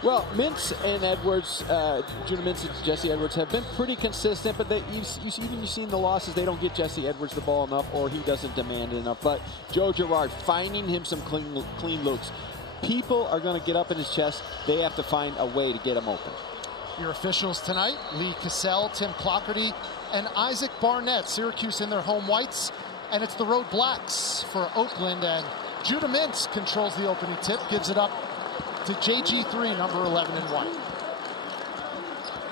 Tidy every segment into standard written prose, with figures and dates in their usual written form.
Well, Mintz and Edwards, Judah Mintz and Jesse Edwards have been pretty consistent, but you've seen the losses. They don't get Jesse Edwards the ball enough, or he doesn't demand it enough. But Joe Girard finding him some clean looks. People are going to get up in his chest. They have to find a way to get him open. Your officials tonight: Lee Cassell, Tim Clockerty, and Isaac Barnett. Syracuse in their home whites, and it's the road blacks for Oakland. And Judah Mintz controls the opening tip, gives it up to JG3, number 11 in white.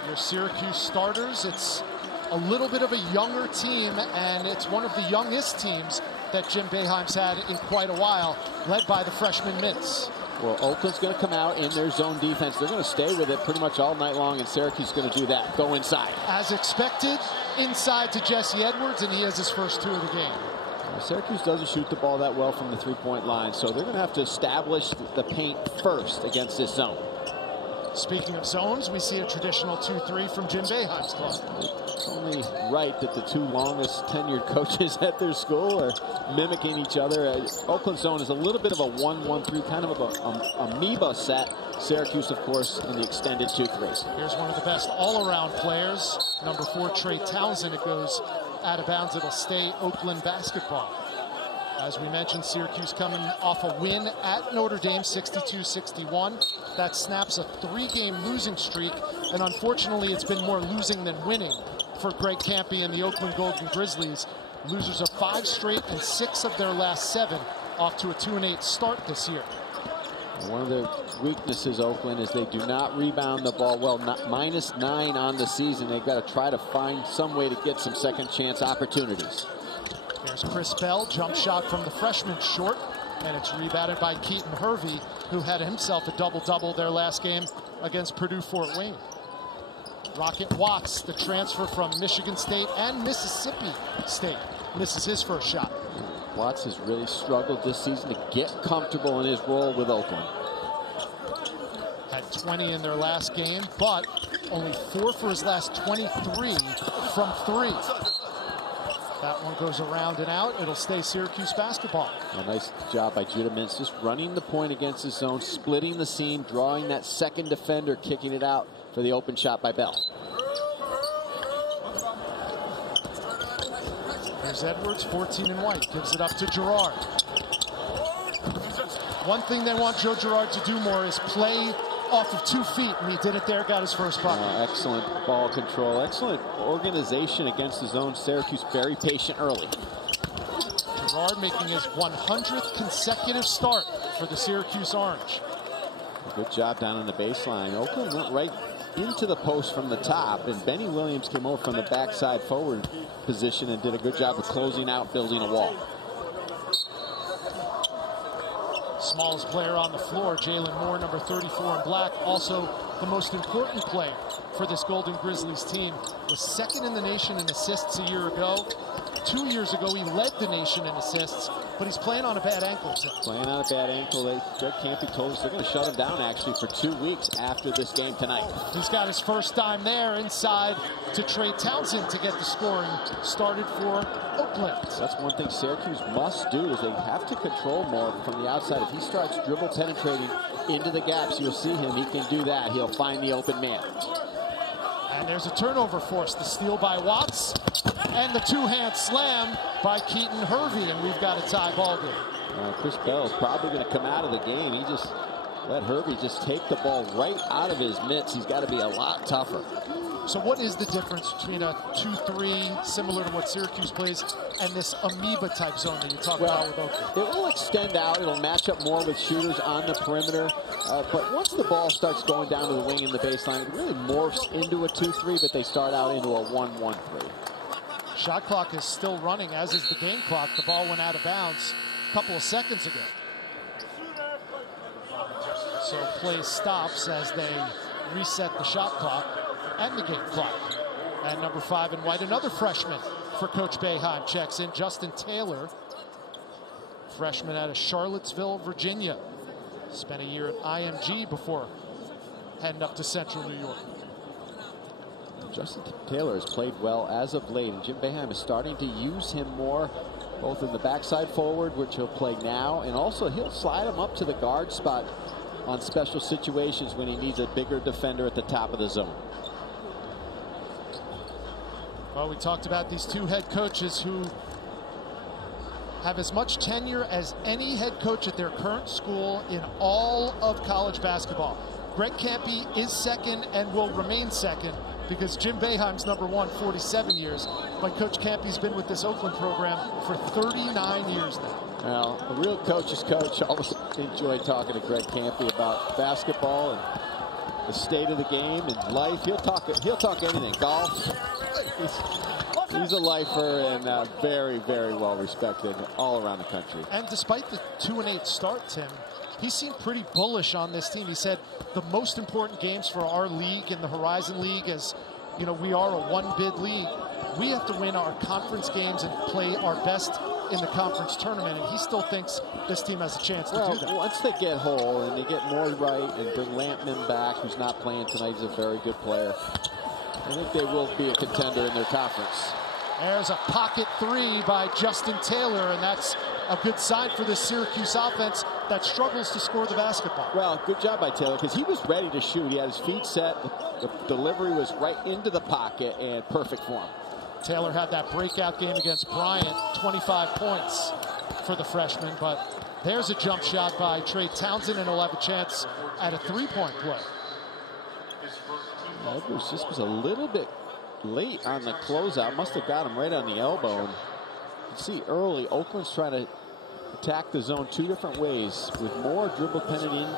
Your Syracuse starters, it's a little bit of a younger team, and it's one of the youngest teams that Jim Boeheim's had in quite a while, led by the freshman Mintz. Well, Oakland's going to come out in their zone defense. They're going to stay with it pretty much all night long, and Syracuse is going to do that. Go inside. As expected, inside to Jesse Edwards, and he has his first 2 of the game. Syracuse doesn't shoot the ball that well from the three-point line, so they're going to have to establish the paint first against this zone. Speaking of zones, we see a traditional 2-3 from Jim Boeheim's club. It's only right that the 2 longest tenured coaches at their school are mimicking each other. Oakland zone is a little bit of a 1-1-3, kind of a amoeba set. Syracuse, of course, in the extended 2-3. Here's one of the best all-around players, number 4, Trey Townsend. It goes out of bounds. It'll stay Oakland basketball. As we mentioned, Syracuse coming off a win at Notre Dame, 62-61. That snaps a 3-game losing streak, and unfortunately it's been more losing than winning for Greg Kampe and the Oakland Golden Grizzlies. Losers of 5 straight and 6 of their last 7, off to a 2-8 start this year. One of the weaknesses, Oakland, is they do not rebound the ball well. -9 on the season. They've got to try to find some way to get some second chance opportunities. There's Chris Bell, jump shot from the freshman short, and it's rebounded by Keaton Hervey, who had himself a double-double their last game against Purdue-Fort Wayne. Rocket Watts, the transfer from Michigan State and Mississippi State, misses his first shot. Watts has really struggled this season to get comfortable in his role with Oakland. Had 20 in their last game, but only 4 for his last 23 from 3. That one goes around and out. It'll stay Syracuse basketball. A nice job by Judah Mintz, just running the point against his zone, splitting the seam, drawing that second defender, kicking it out for the open shot by Bell. Here's Edwards, 14 in white, gives it up to Girard. One thing they want Joe Girard to do more is play off of 2 feet, and he did it there, got his first bucket. Excellent ball control, excellent organization against the zone. Syracuse very patient early. Girard making his 100th consecutive start for the Syracuse Orange. Good job down on the baseline. Oakland went right into the post from the top, and Benny Williams came over from the backside forward position and did a good job of closing out, building a wall. Smallest player on the floor, Jalen Moore, number 34 in black, also the most important player for this Golden Grizzlies team. Was 2nd in the nation in assists a year ago. 2 years ago, he led the nation in assists, but he's playing on a bad ankle. Playing on a bad ankle. Greg Kampe told us they're going to shut him down, actually, for 2 weeks after this game tonight. He's got his first time there, inside to Trey Townsend to get the scoring started for Oakland. That's one thing Syracuse must do, is they have to control more from the outside. If he starts dribble penetrating into the gaps, you'll see him. He can do that. He'll find the open man. And there's a turnover forced. The steal by Watts, and the 2-hand slam by Keaton Hervey, and we've got a tie ball game. Chris Bell is probably going to come out of the game. He just let Hervey just take the ball right out of his mitts. He's got to be a lot tougher. So what is the difference between a 2-3, similar to what Syracuse plays, and this amoeba-type zone that you talk about with Oakland? It will extend out. It'll match up more with shooters on the perimeter. But once the ball starts going down to the wing in the baseline, it really morphs into a 2-3, but they start out into a 1-1-3. Shot clock is still running, as is the game clock. The ball went out of bounds a couple of seconds ago. So play stops as they reset the shot clock and the game clock. And number 5 in white, another freshman for Coach Boeheim, checks in. Justin Taylor, freshman out of Charlottesville, Virginia. Spent a year at IMG before heading up to Central New York. Justin Taylor has played well as of late, and Jim Boeheim is starting to use him more, both in the backside forward, which he'll play now, and also he'll slide him up to the guard spot on special situations when he needs a bigger defender at the top of the zone. Well, we talked about these two head coaches who have as much tenure as any head coach at their current school in all of college basketball. Greg Kampe is second and will remain second because Jim Boeheim's #1, 47 years. But Coach Kampe's been with this Oakland program for 39 years now. Well, a real coach's coach. I always enjoy talking to Greg Kampe about basketball and the state of the game and life. He'll talk anything. Golf. He's a lifer and very, very well respected all around the country. And despite the 2-8 start, Tim, he seemed pretty bullish on this team. He said the most important games for our league and the Horizon League, as you know, we are a one-bid league. We have to win our conference games and play our best in the conference tournament, and he still thinks this team has a chance to do that. Once they get whole and they get more right and bring Lampman back, who's not playing tonight, he's a very good player. I think they will be a contender in their conference. There's a pocket three by Justin Taylor, and that's a good sign for this Syracuse offense that struggles to score the basketball. Well, good job by Taylor, because he was ready to shoot. He had his feet set. The delivery was right into the pocket and perfect for him. Taylor had that breakout game against Bryant, 25 points for the freshman, but there's a jump shot by Trey Townsend, and he'll have a chance at a three-point play. Edwards just was a little bit late on the closeout. Must have got him right on the elbow. And you can see early, Oakland's trying to attack the zone two different ways, with more dribble penetration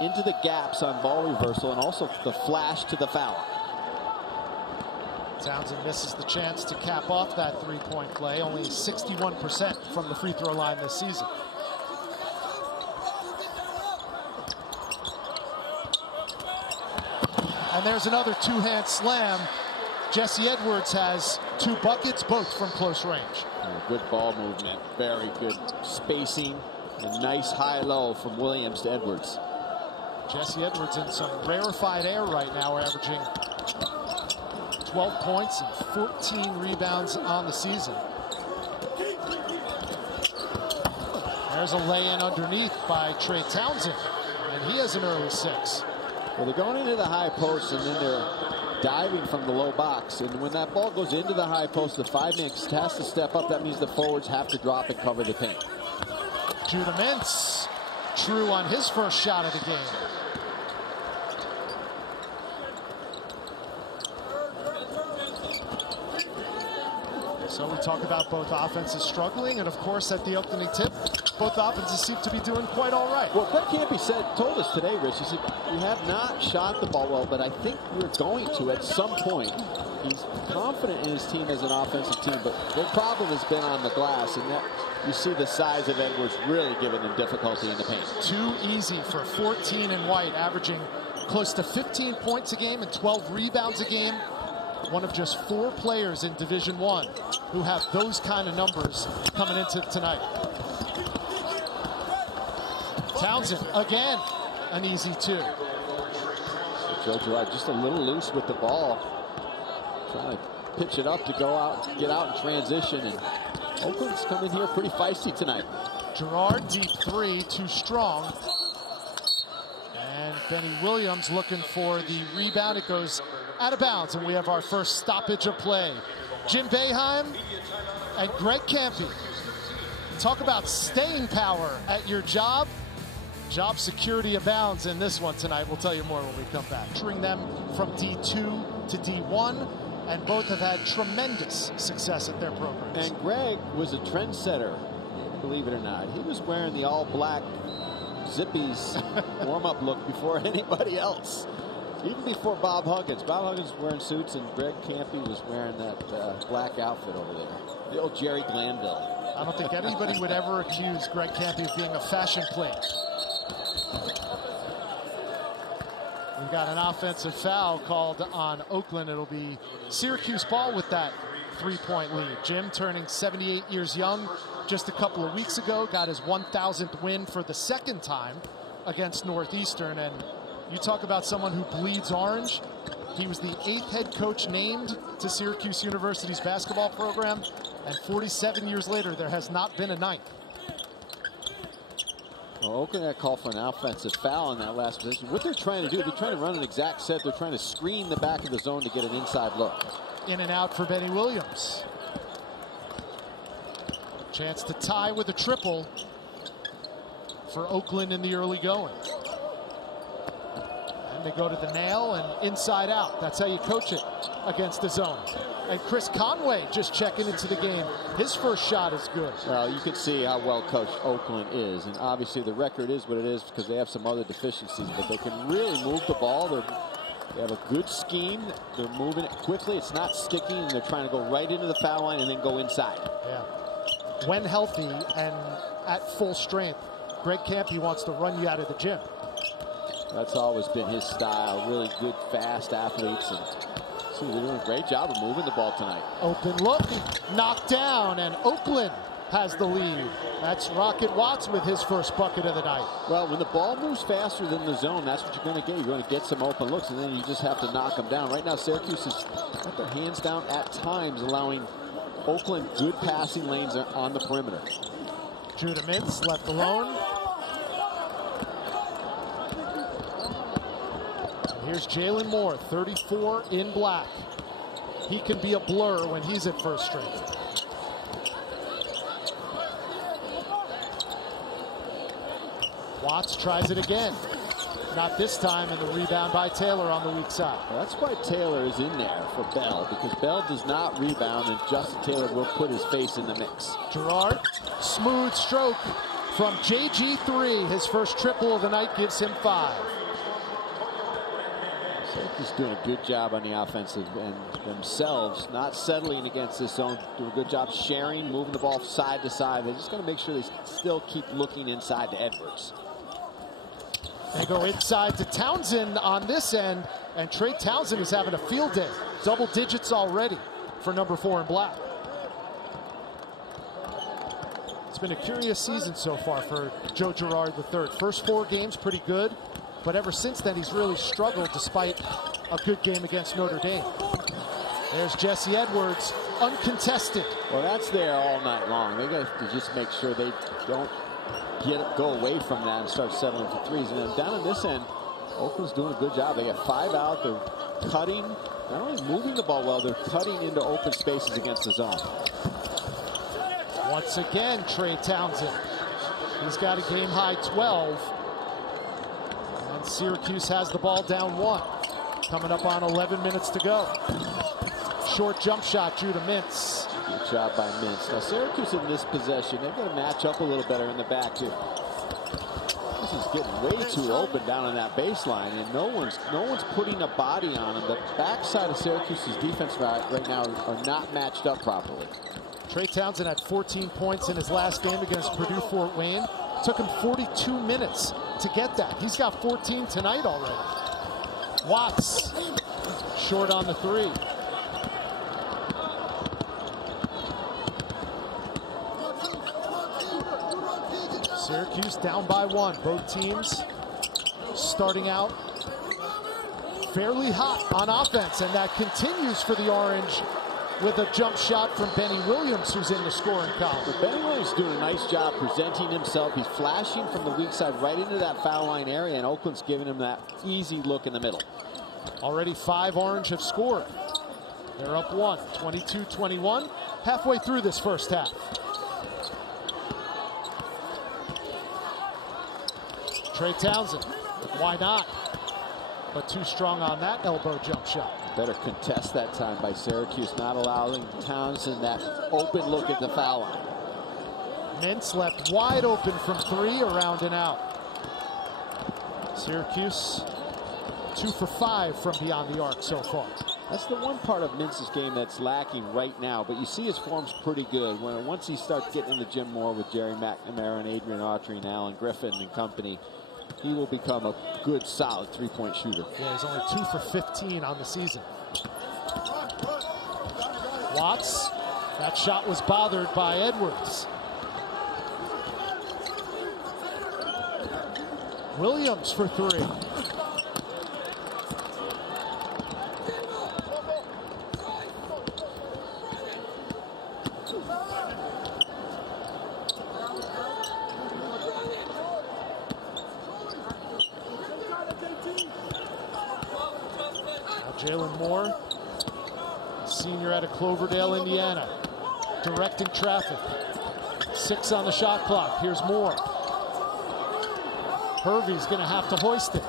into the gaps on ball reversal and also the flash to the foul. Townsend misses the chance to cap off that three-point play. Only 61% from the free throw line this season. And there's another two-hand slam. Jesse Edwards has 2 buckets, both from close range. Good ball movement, very good spacing, and nice high-low from Williams to Edwards. Jesse Edwards in some rarefied air right now, averaging 12 points and 14 rebounds on the season. There's a lay-in underneath by Trey Townsend, and he has an early 6. Well, they're going into the high post, and then they're diving from the low box. And when that ball goes into the high post, the 5-man has to step up. That means the forwards have to drop and cover the paint. Judah Mintz, true on his first shot of the game. So we talk about both offenses struggling, and of course at the opening tip, both offenses seem to be doing quite all right. Well, Greg Kampe told us today, Rich, he said, we have not shot the ball well, but I think we're going to at some point. He's confident in his team as an offensive team, but their problem has been on the glass, and that you see the size of Edwards really giving them difficulty in the paint. Too easy for 14 and White, averaging close to 15 points a game and 12 rebounds a game. One of just 4 players in Division I who have those kind of numbers coming into tonight. Townsend, again, an easy 2. Joe Girard just a little loose with the ball. Trying to pitch it up to go out, get out in transition. And Oakland's coming here pretty feisty tonight. Girard, deep 3, too strong. And Benny Williams looking for the rebound. It goes out of bounds, and we have our first stoppage of play. Jim Boeheim and Greg Kampe. Talk about staying power at your job. Job security abounds in this one tonight. We'll tell you more when we come back. Entering them from D2 to D1, and both have had tremendous success at their programs. And Greg was a trendsetter, believe it or not. He was wearing the all-black Zippies warm-up look before anybody else. Even before Bob Huggins. Bob Huggins was wearing suits, and Greg Kampe was wearing that black outfit over there. The old Jerry Glanville. I don't think anybody would ever accuse Greg Kampe of being a fashion plate. We've got an offensive foul called on Oakland. It'll be Syracuse ball with that 3-point lead. Jim, turning 78 years young just a couple of weeks ago, got his 1,000th win for the 2nd time against Northeastern. And you talk about someone who bleeds orange. He was the 8th head coach named to Syracuse University's basketball program, and 47 years later, there has not been a 9th. Well, Oakland got called for an offensive foul in that last position. What they're trying to do, they're trying to run an exact set. They're trying to screen the back of the zone to get an inside look. In and out for Benny Williams. Chance to tie with a triple for Oakland in the early going. And they go to the nail and inside out. That's how you coach it against the zone. And Chris Conway just checking into the game. His first shot is good. Well, you can see how well coached Oakland is. And obviously the record is what it is because they have some other deficiencies. But they can really move the ball. They have a good scheme. They're moving it quickly. It's not sticking. And they're trying to go right into the foul line and then go inside. Yeah. When healthy and at full strength, Greg Campy wants to run you out of the gym. That's always been his style. Really good, fast athletes. And see, they're doing a great job of moving the ball tonight. Open look, knocked down, and Oakland has the lead. That's Rocket Watts with his first bucket of the night. Well, when the ball moves faster than the zone, that's what you're going to get. You're going to get some open looks, and then you just have to knock them down. Right now, Syracuse has got their hands down at times, allowing Oakland good passing lanes on the perimeter. Judah Mintz left alone. Here's Jalen Moore, 34 in black. He can be a blur when he's at first string. Watts tries it again. Not this time, and the rebound by Taylor on the weak side. Well, that's why Taylor is in there for Bell, because Bell does not rebound, and Justin Taylor will put his face in the mix. Girard, smooth stroke from JG3. His first triple of the night gives him 5. Syracuse doing a good job on the offensive end themselves, not settling against this zone. Do a good job sharing, moving the ball side to side. They're just going to make sure they still keep looking inside to Edwards. They go inside to Townsend on this end, and Trey Townsend is having a field day. Double digits already for number 4 in black. It's been a curious season so far for Joe Girard III. First 4 games pretty good, but ever since then he's really struggled despite a good game against Notre Dame. There's Jesse Edwards, uncontested. Well, that's there all night long. They got to just make sure they don't go away from that and start settling for threes. And then down on this end, Oakland's doing a good job. They got 5 out. They're cutting, not only moving the ball well, they're cutting into open spaces against the zone. Once again, Trey Townsend. He's got a game-high 12. And Syracuse has the ball down 1. Coming up on 11 minutes to go. Short jump shot, Judah Mintz. Good job by Mintz. Now Syracuse in this possession, they've got to match up a little better in the back too. This is getting way too open down on that baseline, and no one's putting a body on him. The backside of Syracuse's defense right now are not matched up properly. Trey Townsend had 14 points in his last game against Purdue Fort Wayne. Took him 42 minutes to get that. He's got 14 tonight already. Watts short on the 3. Syracuse down by 1. Both teams starting out fairly hot on offense, and that continues for the Orange with a jump shot from Benny Williams, who's in the scoring column. But Benny Williams is doing a nice job presenting himself. He's flashing from the weak side right into that foul line area, and Oakland's giving him that easy look in the middle. Already 5 Orange have scored. They're up 1, 22-21, halfway through this first half. Trey Townsend, why not? But too strong on that elbow jump shot. Better contest that time by Syracuse, not allowing Townsend that open look at the foul line. Mintz left wide open from 3, around and out. Syracuse 2 for 5 from beyond the arc so far. That's the one part of Mintz's game that's lacking right now, but you see his form's pretty good. Once he starts getting in the gym more with Jerry McNamara and Adrian Autry and Alan Griffin and company, he will become a good, solid 3-point shooter. Yeah, he's only 2 for 15 on the season. Watts, that shot was bothered by Edwards. Williams for 3. Jalen Moore, senior out of Cloverdale, Indiana, directing traffic. 6 on the shot clock. Here's Moore. Hervey's going to have to hoist it.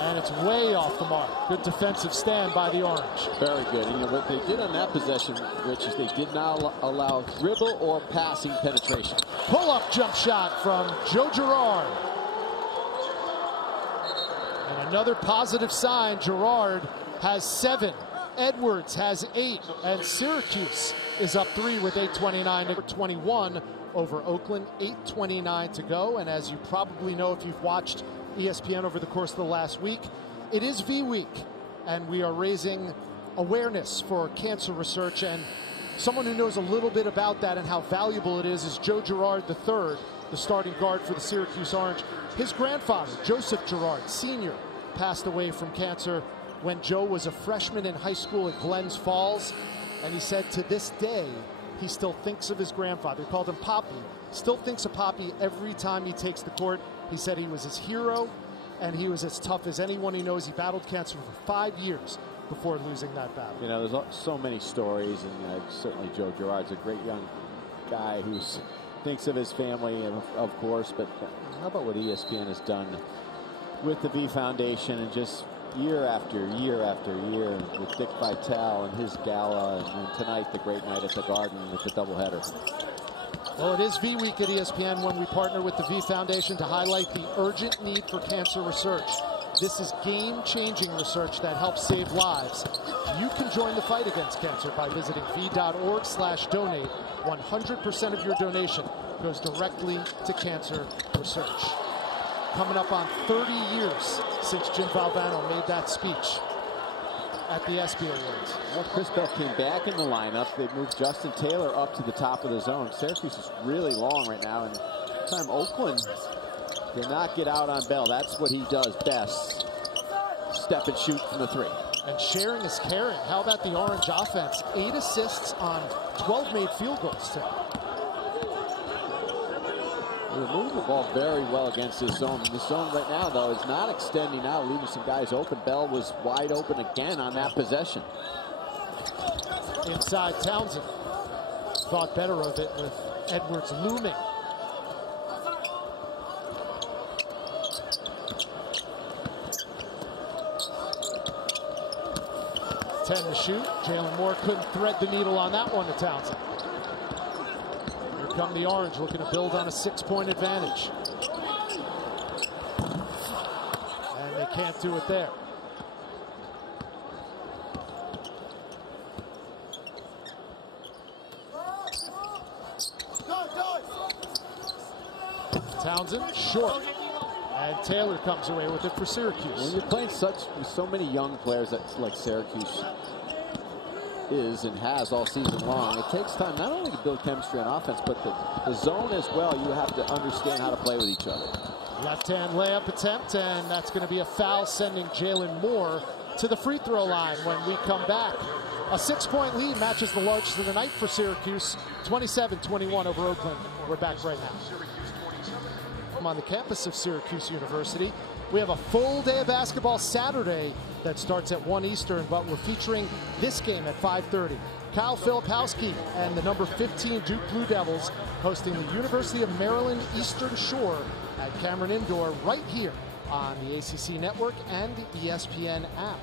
And it's way off the mark. Good defensive stand by the Orange. Very good. And you know what they did on that possession, Rich, is they did not allow dribble or passing penetration. Pull-up jump shot from Joe Girard. And another positive sign. Girard has 7. Edwards has 8. And Syracuse is up 3 with 8:29 to 21 over Oakland. 8:29 to go. And as you probably know if you've watched ESPN over the course of the last week, it is V Week, and we are raising awareness for cancer research, and someone who knows a little bit about that and how valuable it is Joe Girard III, the starting guard for the Syracuse Orange. His grandfather, Joseph Girard, senior, passed away from cancer when Joe was a freshman in high school at Glens Falls, and he said to this day he still thinks of his grandfather. He called him Poppy. Still thinks of Poppy every time he takes the court. He said he was his hero, and he was as tough as anyone he knows. He battled cancer for 5 years before losing that battle. You know, there's so many stories, and certainly Joe Girard's a great young guy who thinks of his family, of course, but how about what ESPN has done with the V Foundation, and just year after year after year with Dick Vitale and his gala, and tonight the great night at the Garden with the doubleheader. Well, it is V Week at ESPN when we partner with the V Foundation to highlight the urgent need for cancer research. This is game-changing research that helps save lives. You can join the fight against cancer by visiting v.org/donate. 100% of your donation goes directly to cancer research. Coming up on 30 years since Jim Valvano made that speech at the ESPY Awards. Well, Chris Bell came back in the lineup. They moved Justin Taylor up to the top of the zone. Syracuse is really long right now, and time Oakland did not get out on Bell. That's what he does best. Step and shoot from the 3. And sharing is caring. How about the Orange offense? 8 assists on 12 made field goals today. They're moving the ball very well against this zone. This zone right now, though, is not extending out, leaving some guys open. Bell was wide open again on that possession. Inside, Townsend thought better of it with Edwards looming. Ten to shoot. Jalen Moore couldn't thread the needle on that one to Townsend. Here come the Orange, looking to build on a 6-point advantage. And they can't do it there. Townsend, short. And Taylor comes away with it for Syracuse. When you're playing with so many young players like Syracuse is and has all season long, it takes time not only to build chemistry on offense, but the zone as well. You have to understand how to play with each other. Left-hand layup attempt, and that's going to be a foul, sending Jalen Moore to the free throw line when we come back. A 6-point lead matches the largest of the night for Syracuse, 27-21 over Oakland. We're back right now. On the campus of Syracuse University, we have a full day of basketball Saturday that starts at 1 Eastern, but we're featuring this game at 5:30. Kyle Filipowski and the number 15 Duke Blue Devils hosting the University of Maryland Eastern Shore at Cameron Indoor right here on the ACC Network and the ESPN app.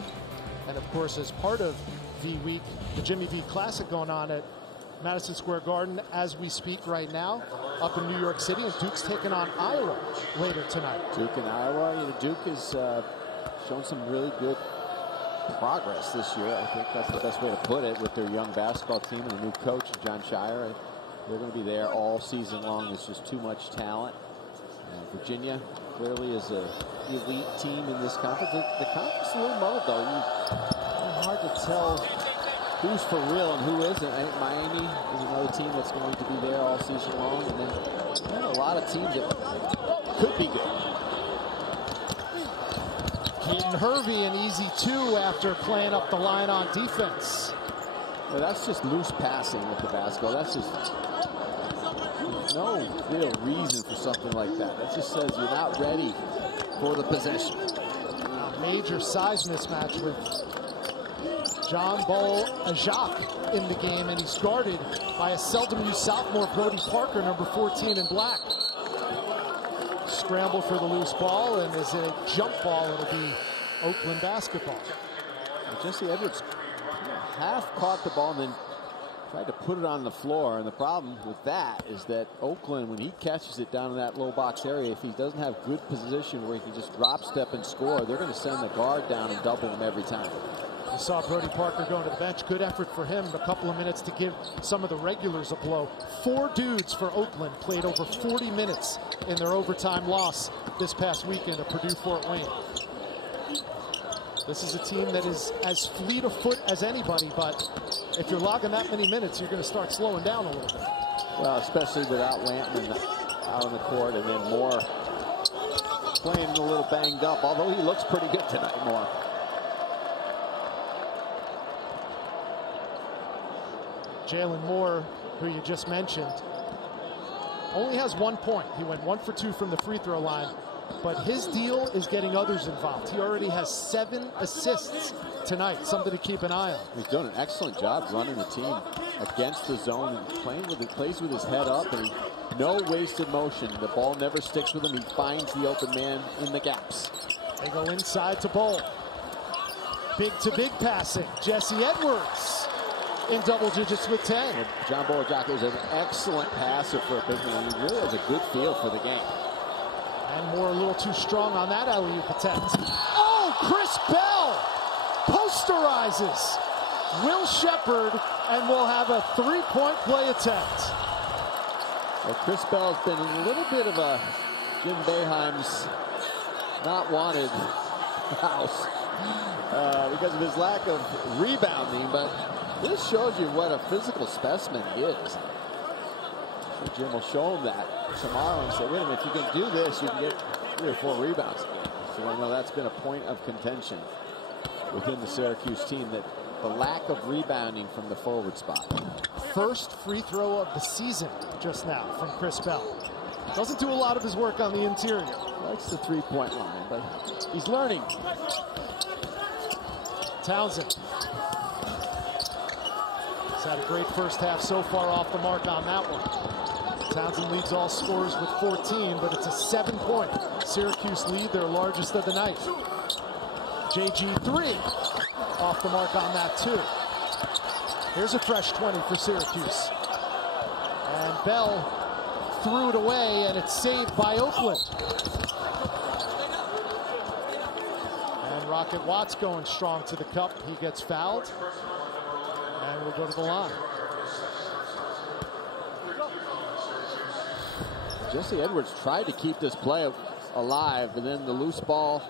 And of course, as part of V Week, the Jimmy V Classic going on at Madison Square Garden as we speak right now, up in New York City, and Duke's taking on Iowa later tonight. Duke and Iowa, you know, Duke has shown some really good progress this year. I think that's the best way to put it, with their young basketball team and a new coach, John Shire. They're going to be there all season long. There's just too much talent. Virginia clearly is an elite team in this conference. The conference is a little muddled, though. It's hard to tell who's for real and who isn't. I think Miami is another team that's going to be there all season long. And then a lot of teams that could be good. Keaton Hervey an easy 2 after playing up the line on defense. Well, that's just loose passing with the basketball. That's just no real reason for something like that. That just says you're not ready for the possession. A major size mismatch with John Bol Ajak in the game, and he's guarded by a seldom-used sophomore, Brody Parker, number 14 in black. Scramble for the loose ball, and as a jump ball, it'll be Oakland basketball. Jesse Edwards half caught the ball and then tried to put it on the floor, and the problem with that is that Oakland, when he catches it down in that low box area, if he doesn't have good position where he can just drop step and score, they're going to send the guard down and double him every time. You saw Brody Parker going to the bench. Good effort for him. A couple of minutes to give some of the regulars a blow. 4 dudes for Oakland played over 40 minutes in their overtime loss this past weekend at Purdue-Fort Wayne. This is a team that is as fleet of foot as anybody, but if you're logging that many minutes, you're going to start slowing down a little bit. Well, especially without Lampman out on the court, and then Moore playing a little banged up, although he looks pretty good tonight, Moore. Jalen Moore, who you just mentioned, only has 1 point. He went 1 for 2 from the free throw line, but his deal is getting others involved. He already has 7 assists tonight, something to keep an eye on. He's doing an excellent job running the team against the zone and plays with his head up, and no wasted motion. The ball never sticks with him. He finds the open man in the gaps. They go inside to Bol. Big to big passing. Jesse Edwards in double digits with 10. And John Bol Ajak is an excellent passer for a big man. He really has a good feel for the game. And Moore a little too strong on that alley-oop attempt. Oh, Chris Bell posterizes Will Shepherd, and we'll have a 3-point play attempt. Well, Chris Bell's been in a little bit of a Jim Boeheim's not wanted house because of his lack of rebounding, but this shows you what a physical specimen he is. So Jim will show him that tomorrow and say, wait a minute, if you can do this, you can get 3 or 4 rebounds. So I know that's been a point of contention within the Syracuse team, that the lack of rebounding from the forward spot. First free throw of the season just now from Chris Bell. Doesn't do a lot of his work on the interior. Likes the 3-point line, but he's learning. Townsend. He's had a great first half so far, off the mark on that one. Townsend leads all scorers with 14, but it's a 7-point Syracuse lead, their largest of the night. JG3 off the mark on that too. Here's a fresh 20 for Syracuse. And Bell threw it away, and it's saved by Oakland. And Rocket Watts going strong to the cup. He gets fouled, and we'll go to the line. Jesse Edwards tried to keep this play alive, but then the loose ball,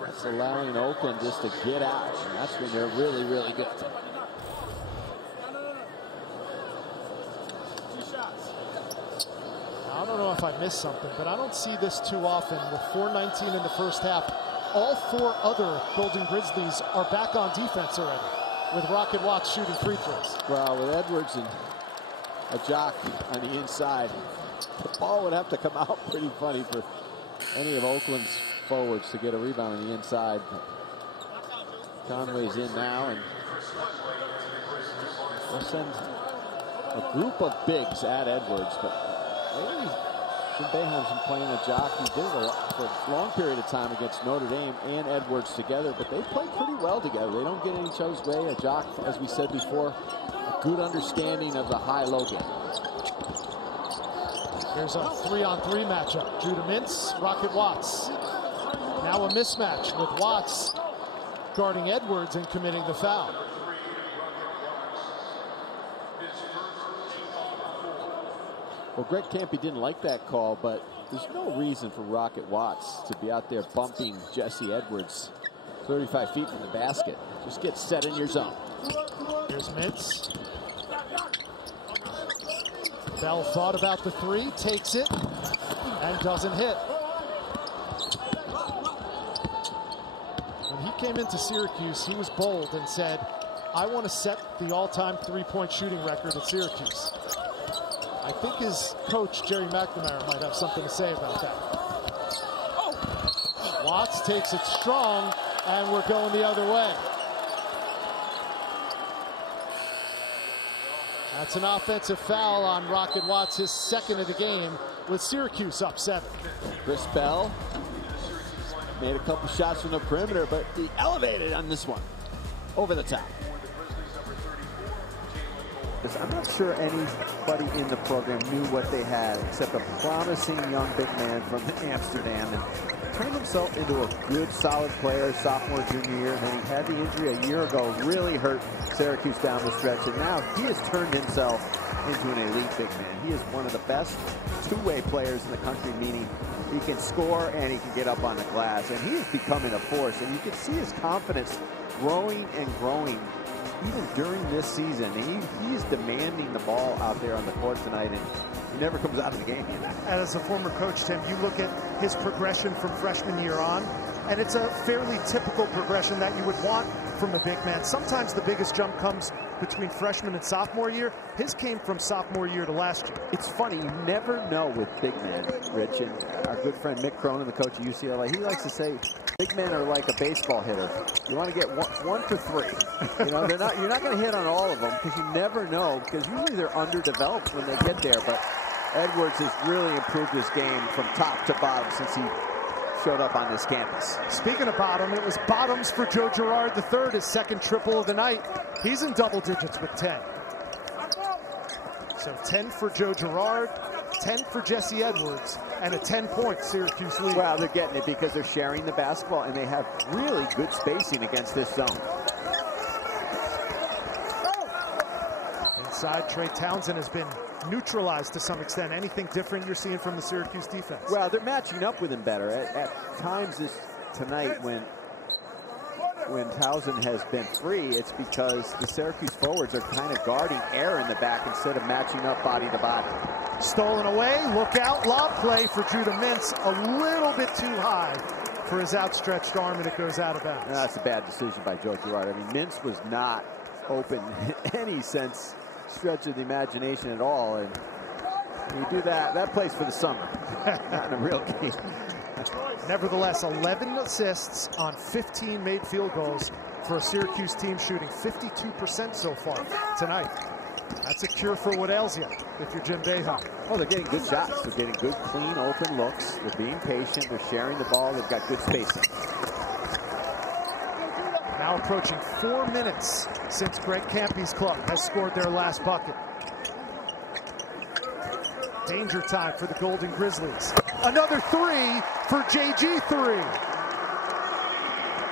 that's allowing Oakland just to get out, and that's when they're really, really good. I don't know if I missed something, but I don't see this too often. With 4:19 in the first half, all 4 other Golden Grizzlies are back on defense already, with Rocket Watts shooting free throws. Well, with Edwards and Ajak on the inside, the ball would have to come out pretty funny for any of Oakland's forwards to get a rebound on the inside. But Conway's in now, and they'll send a group of bigs at Edwards, but maybe Jim Boeheim's been playing Ajak. He did it for a long period of time against Notre Dame and Edwards together, but they play pretty well together. They don't get in each other's way. Ajak, as we said before, a good understanding of the high-low game. Here's a 3-on-3 matchup. Judah Mintz, Rocket Watts. Now a mismatch with Watts guarding Edwards and committing the foul. Well, Greg Campy didn't like that call, but there's no reason for Rocket Watts to be out there bumping Jesse Edwards 35 feet from the basket. Just get set in your zone. Here's Mintz. Bell thought about the 3, takes it, and doesn't hit. When he came into Syracuse, he was bold and said, I want to set the all-time 3-point shooting record at Syracuse. I think his coach, Jerry McNamara, might have something to say about that. Watts takes it strong, and we're going the other way. That's an offensive foul on Rocket Watts, his second of the game, with Syracuse up 7. Chris Bell made a couple shots from the perimeter, but he elevated on this one. Over the top. I'm not sure anybody in the program knew what they had except a promising young big man from Amsterdam, and turned himself into a good, solid player sophomore, junior year. And then he had the injury a year ago, really hurt Syracuse down the stretch, and now he has turned himself into an elite big man. He is one of the best two-way players in the country, meaning he can score and he can get up on the glass, and he is becoming a force. And you can see his confidence growing and growing even during this season. He is demanding the ball out there on the court tonight, and he never comes out of the game. As a former coach, Tim, you look at his progression from freshman year on, and it's a fairly typical progression that you would want from a big man. Sometimes the biggest jump comes between freshman and sophomore year. His came from sophomore year to last year. It's funny, you never know with big men, Rich, and our good friend Mick Cronin, the coach of UCLA, he likes to say big men are like a baseball hitter. You want to get one for 3. You know, you're not going to hit on all of them, because you never know, because usually they're underdeveloped when they get there. But Edwards has really improved his game from top to bottom since he showed up on this campus. Speaking of bottom, it was bottoms for Joe Girard III, his second triple of the night. He's in double digits with 10. So 10 for Joe Girard, 10 for Jesse Edwards, and a 10-point Syracuse lead. Well, they're getting it because they're sharing the basketball, and they have really good spacing against this zone. Inside, Trey Townsend has been neutralized to some extent. Anything different you're seeing from the Syracuse defense? Well, they're matching up with him better. At times tonight when Townsend has been free, it's because the Syracuse forwards are kind of guarding air in the back instead of matching up body to body. Stolen away, look out, lob play for Judah Mintz, a little bit too high for his outstretched arm, and it goes out of bounds. That's a bad decision by Joe Girard. I mean, Mintz was not open in any sense, stretch of the imagination at all, and when you do that plays for the summer, not in a real game. Nevertheless, 11 assists on 15 made field goals for a Syracuse team shooting 52% so far tonight. That's a cure for what ails you if you're Jim Boeheim. Oh, they're getting good shots. They're getting good, clean, open looks. They're being patient. They're sharing the ball. They've got good spacing. Now approaching 4 minutes since Greg Campy's club has scored their last bucket. Danger time for the Golden Grizzlies. Another 3 for JG3.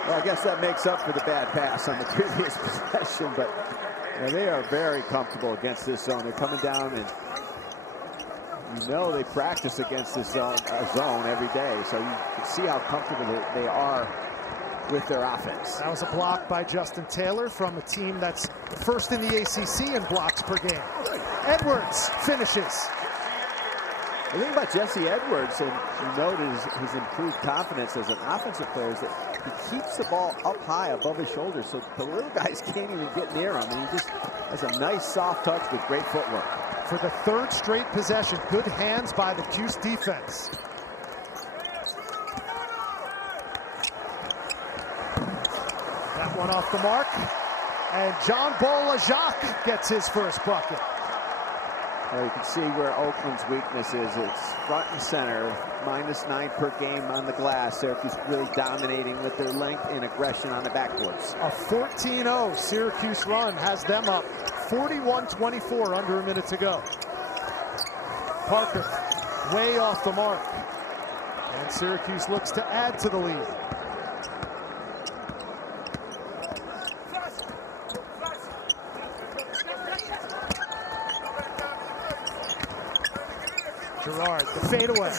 Well, I guess that makes up for the bad pass on the previous possession, but they are very comfortable against this zone. They're coming down, and you know they practice against this zone every day, so you can see how comfortable they are with their offense. That was a block by Justin Taylor from a team that's first in the ACC in blocks per game. Edwards finishes. The thing about Jesse Edwards, and you noted his improved confidence as an offensive player, is that he keeps the ball up high above his shoulders, so the little guys can't even get near him, and he just has a nice soft touch with great footwork. For the 3rd straight possession, good hands by the Cuse defense. That one off the mark, and John Bola-Jacques gets his first bucket. Well, you can see where Oakland's weakness is. It's front and center, -9 per game on the glass. Syracuse really dominating with their length and aggression on the backboards. A 14-0 Syracuse run has them up 41-24 under a minute to go. Parker way off the mark, and Syracuse looks to add to the lead. Girard, the fadeaway.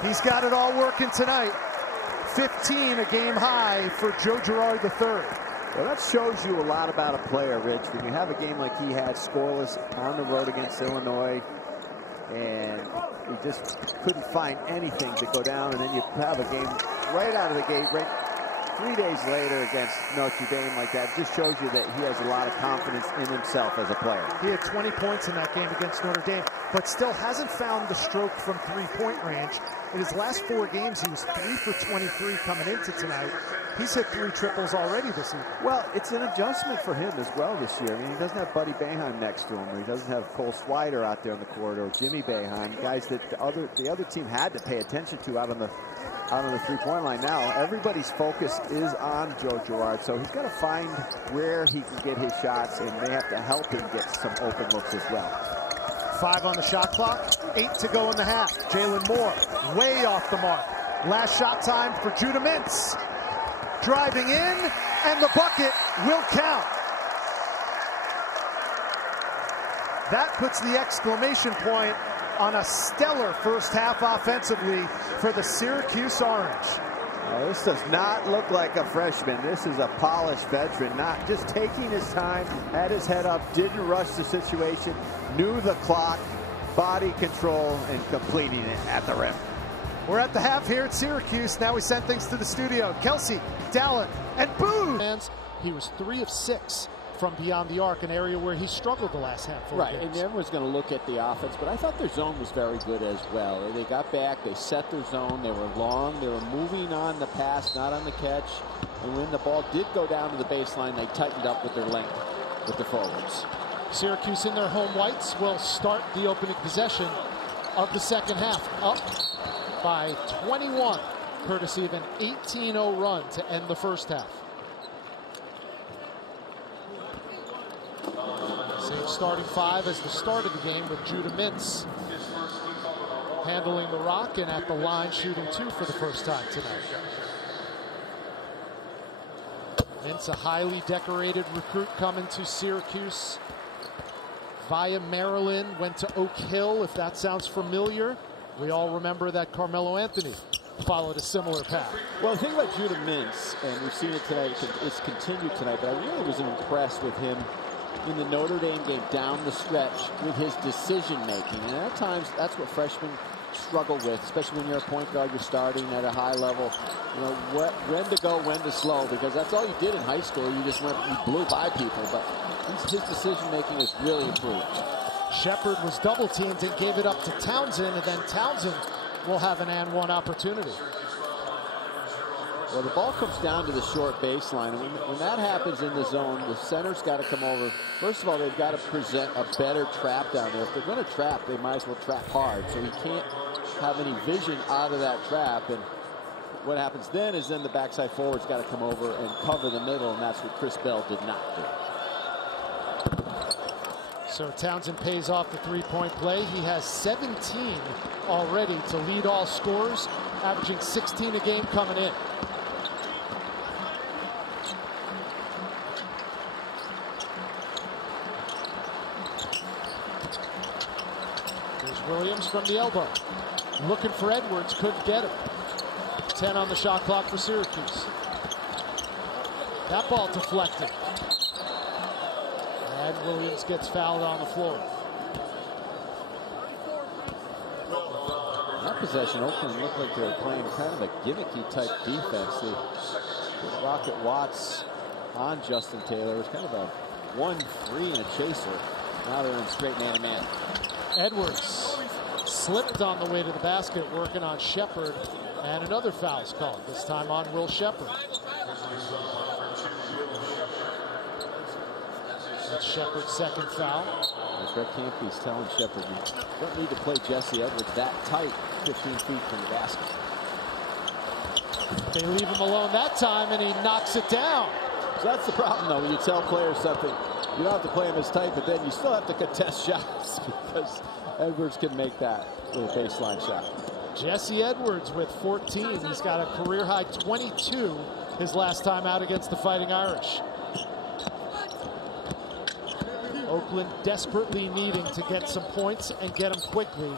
He's got it all working tonight. 15, a game high for Joe Girard III. Well, that shows you a lot about a player, Rich. When you have a game like he had, scoreless on the road against Illinois, and he just couldn't find anything to go down, and then you have a game right out of the gate, right 3 days later against Notre Dame like that. It just shows you that he has a lot of confidence in himself as a player. He had 20 points in that game against Notre Dame. but still hasn't found the stroke from three-point range. In his last 4 games, he was 3 for 23 coming into tonight. He's hit 3 triples already this evening. Well, it's an adjustment for him as well this year. I mean, he doesn't have Buddy Boeheim next to him, or he doesn't have Cole Swider out there in the corridor, Jimmy Boeheim, guys that the other team had to pay attention to out on the three-point line. Now, everybody's focus is on Joe Girard, so he's got to find where he can get his shots, and they have to help him get some open looks as well. 5 on the shot clock, 8 to go in the half. Jalen Moore, way off the mark. Last shot time for Judah Mintz. Driving in, and the bucket will count. That puts the exclamation point on a stellar first half offensively for the Syracuse Orange. This does not look like a freshman. This is a polished veteran, not just taking his time, had his head up, didn't rush the situation, knew the clock, body control, and completing it at the rim. We're at the half here at Syracuse. Now we send things to the studio. Kelsey, Dallin, and Booth. He was 3 of 6 from beyond the arc, an area where he struggled the last handful of games. And everyone's going to look at the offense, but I thought their zone was very good as well. They got back, they set their zone, they were long, they were moving on the pass, not on the catch. And when the ball did go down to the baseline, they tightened up with their length, with the forwards. Syracuse in their home whites will start the opening possession of the second half, up by 21, courtesy of an 18-0 run to end the first half. Same starting 5 as the start of the game, with Judah Mintz handling the rock and at the line shooting 2 for the first time tonight. Mintz, a highly decorated recruit coming to Syracuse via Maryland, went to Oak Hill, if that sounds familiar. We all remember that Carmelo Anthony followed a similar path. Well, the thing about Judah Mintz, and we've seen it tonight, it's continued tonight, but I really was impressed with him in the Notre Dame game down the stretch with his decision making. And at times, that's what freshmen struggle with, especially when you're a point guard, you're starting at a high level. You know, when to go, when to slow, because that's all you did in high school. You just you blew by people, but his decision making has really improved. Shepard was double teamed and gave it up to Townsend, and then Townsend will have an and one opportunity. Well, the ball comes down to the short baseline, and when that happens in the zone, the center's got to come over. First of all, they've got to present a better trap down there. If they're going to trap, they might as well trap hard, so he can't have any vision out of that trap. And what happens then is the backside forward's got to come over and cover the middle, and that's what Chris Bell did not do. So Townsend pays off the three-point play. He has 17 already to lead all scorers, averaging 16 a game coming in. There's Williams from the elbow. Looking for Edwards, couldn't get him. 10 on the shot clock for Syracuse. That ball deflected. And Williams gets fouled on the floor. That possession, Oakland looked like they were playing kind of a gimmicky type defense. The Rocket Watts on Justin Taylor. It was kind of a 1-3 and a chaser. Now they're in straight man-to-man. Edwards slipped on the way to the basket, working on Shepard, and another foul's called, this time on Will Shepard. That's Shepard's second foul. Greg Campy's telling Shepard, you don't need to play Jesse Edwards that tight 15 feet from the basket. They leave him alone that time, and he knocks it down. So that's the problem, though, when you tell players something. You don't have to play him as tight, but then you still have to contest shots because Edwards can make that little baseline shot. Jesse Edwards with 14. He's got a career-high 22 his last time out against the Fighting Irish. Oakland desperately needing to get some points and get them quickly,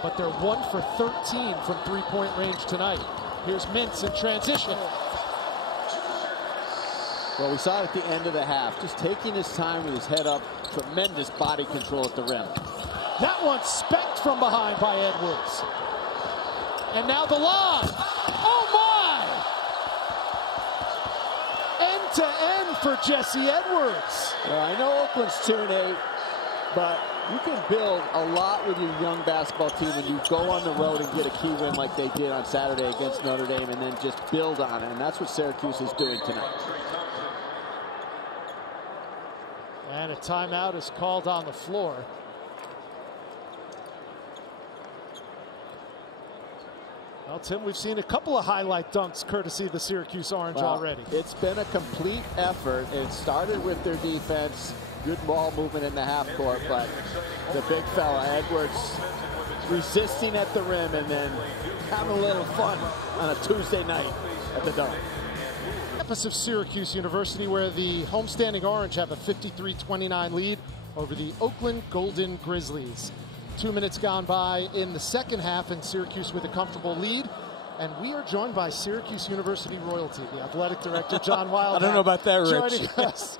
but they're 1 for 13 from three-point range tonight. Here's Mintz in transition. Well, we saw it at the end of the half, just taking his time with his head up, tremendous body control at the rim. That one specked from behind by Edwards. And now the lob. Oh my! End to end for Jesse Edwards. Well, I know Oakland's 2-8, but You can build a lot with your young basketball team when you go on the road and get a key win like they did on Saturday against Notre Dame, and then just build on it. And that's what Syracuse is doing tonight. And a timeout is called on the floor. Well, Tim, we've seen a couple of highlight dunks courtesy of the Syracuse Orange already. It's been a complete effort. It started with their defense, good ball movement in the half court, but the big fella, Edwards, resisting at the rim and then having a little fun on a Tuesday night at the Dome. Campus of Syracuse University, where the homestanding Orange have a 53-29 lead over the Oakland Golden Grizzlies. 2 minutes gone by in the second half, and Syracuse with a comfortable lead. And we are joined by Syracuse University royalty, the athletic director, John Wildhack. I don't know about that, Rich. Joining us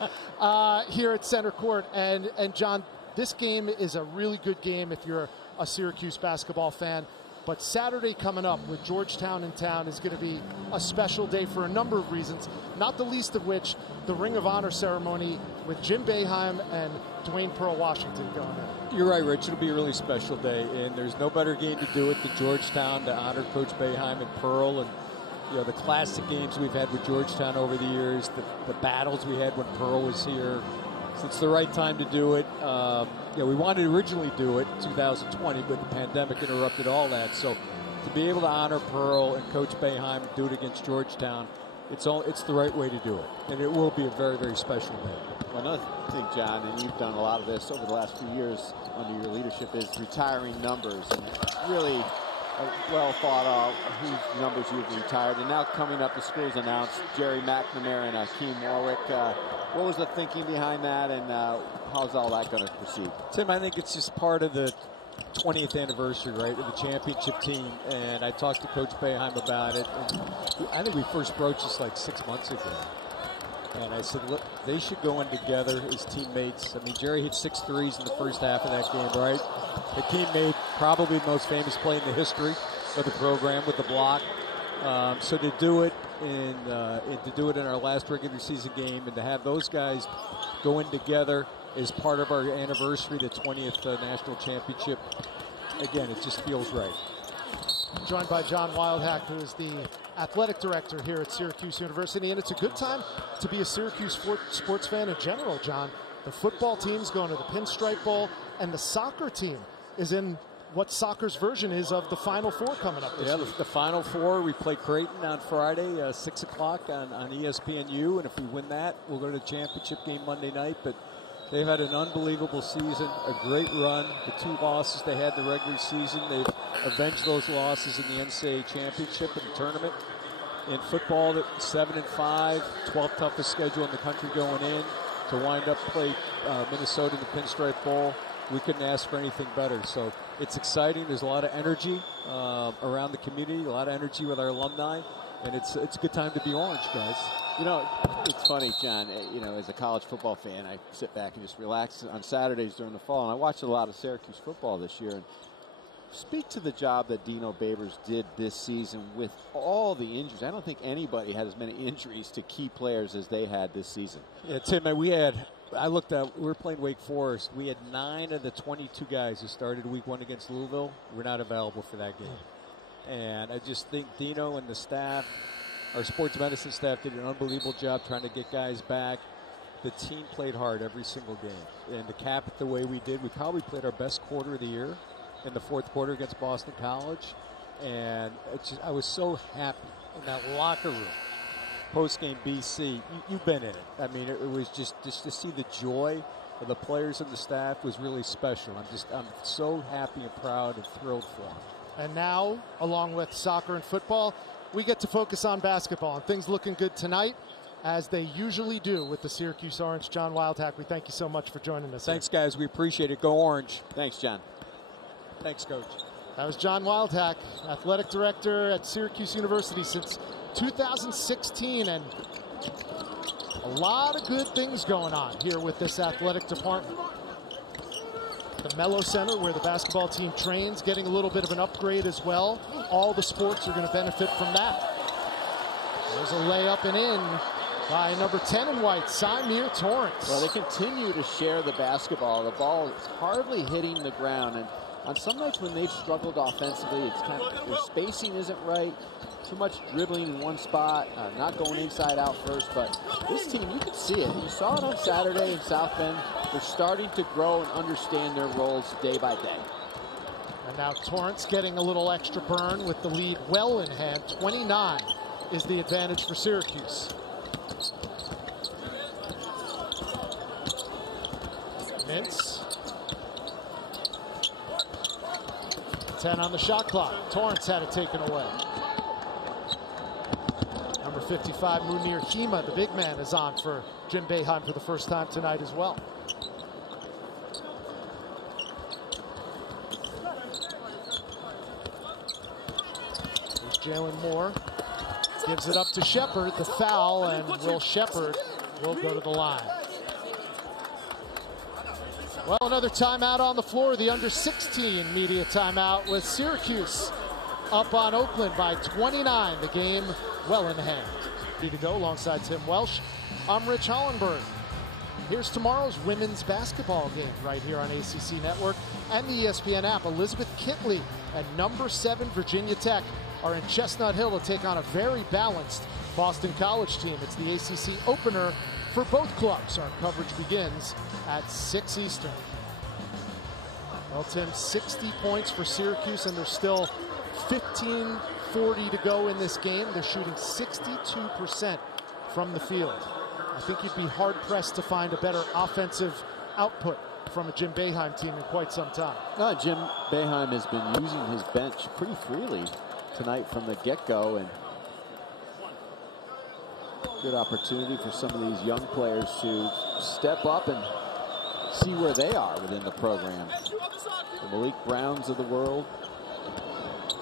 here at center court. And John, this game is a really good game if you're a Syracuse basketball fan. But Saturday coming up with Georgetown in town is going to be a special day for a number of reasons, not the least of which the Ring of Honor ceremony with Jim Boeheim and Dwayne Pearl Washington going in. You're right, Rich. It'll be a really special day, and there's no better game to do it than Georgetown to honor Coach Boeheim and Pearl, and you know the classic games we've had with Georgetown over the years, the battles we had when Pearl was here. So it's the right time to do it. We wanted to originally do it in 2020, but the pandemic interrupted all that. So to be able to honor Pearl and Coach Boeheim and do it against Georgetown, it's the right way to do it, and it will be a very, very special day. Well, another thing, John, and you've done a lot of this over the last few years under your leadership, is retiring numbers, and really well thought out whose numbers you've retired. And now coming up, the school's announced Jerry McNamara and Akeem Warwick. What was the thinking behind that, and how's all that going to proceed? Tim, I think it's just part of the 20th anniversary, right, of the championship team, and I talked to Coach Boeheim about it, and I think we first broached this like 6 months ago. And I said, look, they should go in together as teammates. I mean, Jerry hit 6 threes in the first half of that game, right? Hakeem made probably the most famous play in the history of the program with the block. So to do it in our last regular season game, and to have those guys go in together as part of our anniversary, the 20th national championship, again, it just feels right. Joined by John Wildhack, who is the athletic director here at Syracuse University, and it's a good time to be a Syracuse sports fan in general, John. The football team's going to the Pinstripe Bowl, and the soccer team is in what soccer's version is of the Final Four coming up this week. The Final Four, we play Creighton on Friday, 6 o'clock on ESPNU, and if we win that, we'll go to the championship game Monday night. But they've had an unbelievable season, a great run. The 2 losses they had in the regular season, they've avenged those losses in the NCAA championship and the tournament. In football, 7-5, 12th toughest schedule in the country going in. To wind up play Minnesota in the Pinstripe Bowl, we couldn't ask for anything better. So it's exciting. There's a lot of energy around the community, a lot of energy with our alumni, and it's a good time to be Orange, guys. You know, it's funny, John, you know, as a college football fan, I sit back and just relax on Saturdays during the fall, and I watched a lot of Syracuse football this year. And speak to the job that Dino Babers did this season with all the injuries. I don't think anybody had as many injuries to key players as they had this season. Yeah, Tim, we were playing Wake Forest. We had 9 of the 22 guys who started week 1 against Louisville were not available for that game. And I just think Dino and the staff, our sports medicine staff, did an unbelievable job trying to get guys back. The team played hard every single game. And to cap it the way we did, we probably played our best quarter of the year in the 4th quarter against Boston College. And I was so happy in that locker room. Post-game BC, you've been in it. I mean, it was just to see the joy of the players and the staff was really special. I'm so happy and proud and thrilled for them. And now, along with soccer and football, we get to focus on basketball, and things looking good tonight, as they usually do with the Syracuse Orange. John Wildhack, we thank you so much for joining us. Thanks, guys. We appreciate it. Go Orange. Thanks, John. Thanks, Coach. That was John Wildhack, athletic director at Syracuse University since 2016, and a lot of good things going on here with this athletic department. The Mello Center, where the basketball team trains, getting a little bit of an upgrade as well. All the sports are going to benefit from that. There's a layup and in by number 10 in white, Symir Torrance. Well, they continue to share the basketball. The ball is hardly hitting the ground, and on some nights when they've struggled offensively, it's kind of, their spacing isn't right, too much dribbling in one spot, not going inside out first. But this team, you can see it. You saw it on Saturday in South Bend. They're starting to grow and understand their roles day by day. And now Torrance getting a little extra burn with the lead well in hand. 29 is the advantage for Syracuse. Mintz. 10 on the shot clock. Torrance had it taken away. Number 55, Munir Hema, the big man, is on for Jim Boeheim for the first time tonight as well. Here's Jalen Moore. Gives it up to Shepard. The foul, and Will Shepard will go to the line. Well, another timeout on the floor. The under-16 media timeout with Syracuse up on Oakland by 29. The game well in hand. Ready to go alongside Tim Welsh. I'm Rich Hollenberg. Here's tomorrow's women's basketball game right here on ACC Network and the ESPN app. Elizabeth Kitley and number 7 Virginia Tech are in Chestnut Hill to take on a very balanced Boston College team. It's the ACC opener for both clubs. Our coverage begins at 6 Eastern. Well, Tim, 60 points for Syracuse, and there's still 15:40 to go in this game. They're shooting 62% from the field. I think you'd be hard-pressed to find a better offensive output from a Jim Boeheim team in quite some time. No, Jim Boeheim has been using his bench pretty freely tonight from the get-go, and good opportunity for some of these young players to step up and see where they are within the program. The Malik Browns of the world.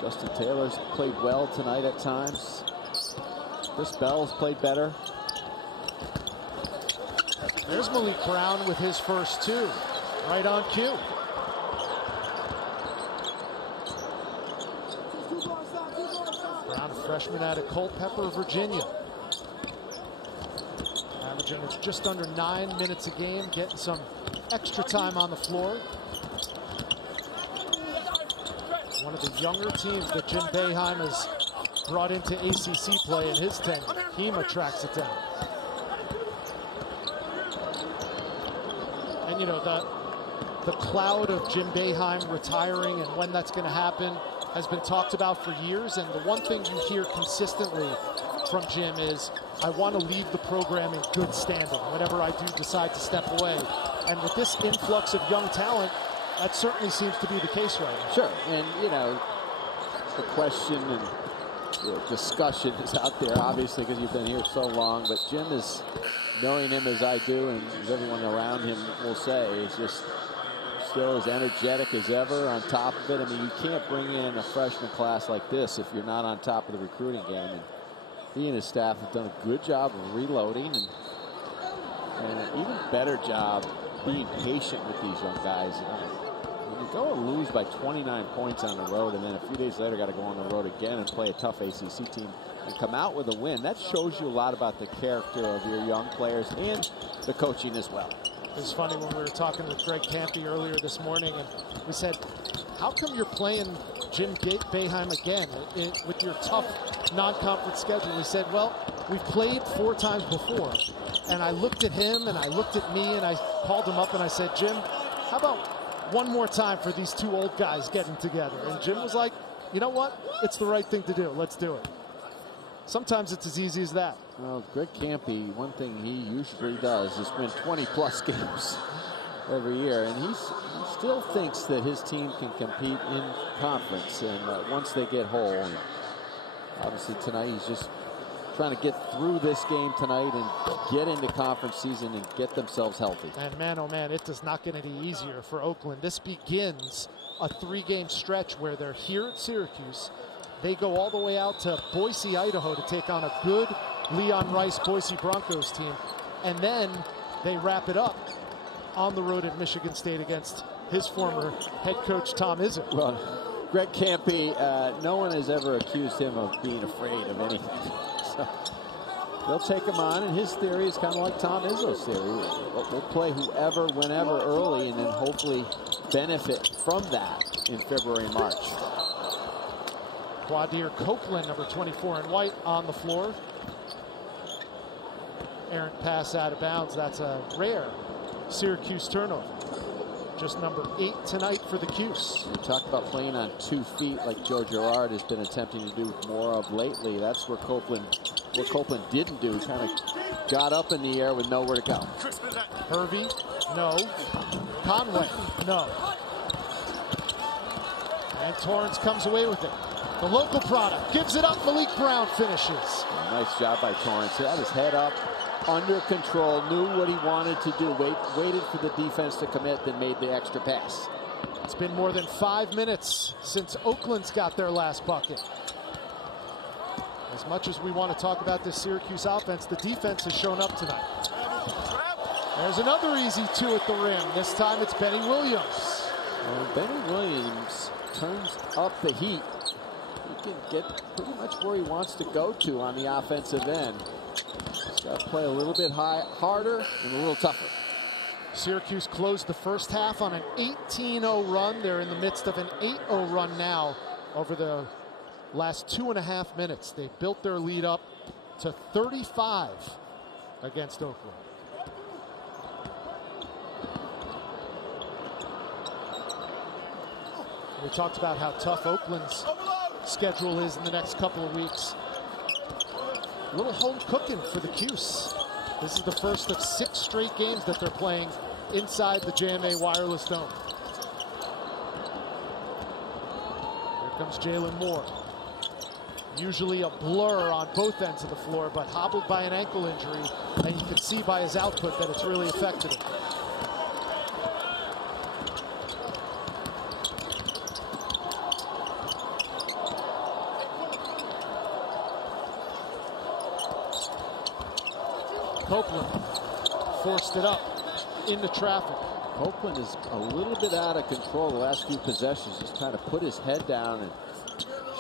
Justin Taylor's played well tonight at times. Chris Bell's played better. There's Malik Brown with his first 2, right on cue. Brown, a freshman out of Culpeper, Virginia. Averaging just under 9 minutes a game, getting some extra time on the floor. One of the younger teams that Jim Boeheim has brought into ACC play in his tenure. Hema tracks it down. And you know, the cloud of Jim Boeheim retiring and when that's going to happen has been talked about for years. And the one thing you hear consistently from Jim is, I want to leave the program in good standing whenever I do decide to step away. And with this influx of young talent, that certainly seems to be the case right now. Sure, and you know, the question and the discussion is out there, obviously, because you've been here so long. But Jim is, knowing him as I do, and as everyone around him will say, is just still as energetic as ever, on top of it. I mean, you can't bring in a freshman class like this if you're not on top of the recruiting game. And he and his staff have done a good job of reloading, and an even better job being patient with these young guys. When you go and lose by 29 points on the road, and then a few days later got to go on the road again and play a tough ACC team and come out with a win, that shows you a lot about the character of your young players and the coaching as well. It was funny when we were talking with Greg Campy earlier this morning, and we said, how come you're playing Jim Boeheim again with your tough non-conference schedule? He said, well, we've played 4 times before. And I looked at him and I looked at me and I called him up and I said, Jim, how about one more time for these 2 old guys getting together? And Jim was like, you know what? It's the right thing to do. Let's do it. Sometimes it's as easy as that. Well, Greg Campy, one thing he usually does is win 20-plus games every year, and he still thinks that his team can compete in conference, and once they get whole. And obviously tonight he's just trying to get through this game tonight and get into conference season and get themselves healthy. And man, oh man, it does not get any easier for Oakland. This begins a 3-game stretch where they're here at Syracuse. They go all the way out to Boise, Idaho to take on a good Leon Rice Boise Broncos team. And then they wrap it up on the road at Michigan State against his former head coach, Tom Izzo. Well, Greg Campy, no one has ever accused him of being afraid of anything. So They'll take him on, and his theory is kind of like Tom Izzo's theory. We'll play whoever, whenever early, and then hopefully benefit from that in February and March. Quadir Copeland, number 24 in white, on the floor. Errant pass out of bounds. That's a rare Syracuse turnover. Just number 8 tonight for the Cuse. We talked about playing on 2 feet like Joe Girard has been attempting to do more of lately. That's where Copeland didn't do. Kind of got up in the air with nowhere to go. Hervey, no. Conway, no. And Torrance comes away with it. The local product gives it up. Malik Brown finishes. Nice job by Torrance. He had his head up, under control, knew what he wanted to do, waited for the defense to commit, then made the extra pass. It's been more than 5 minutes since Oakland's got their last bucket. As much as we want to talk about this Syracuse offense, the defense has shown up tonight. There's another easy 2 at the rim. This time it's Benny Williams. Benny Williams turns up the heat. He can get pretty much where he wants to go to on the offensive end. He's got to play a little bit harder and a little tougher. Syracuse closed the first half on an 18-0 run. They're in the midst of an 8-0 run now over the last 2.5 minutes. They built their lead up to 35 against Oakland. We talked about how tough Oakland's schedule is in the next couple of weeks. A little home cooking for the Cuse. This is the first of 6 straight games that they're playing inside the JMA Wireless Dome. Here comes Jalen Moore. Usually a blur on both ends of the floor, but hobbled by an ankle injury, and you can see by his output that it's really affected him. Copeland forced it up into traffic. Copeland is a little bit out of control the last few possessions. Just trying to put his head down and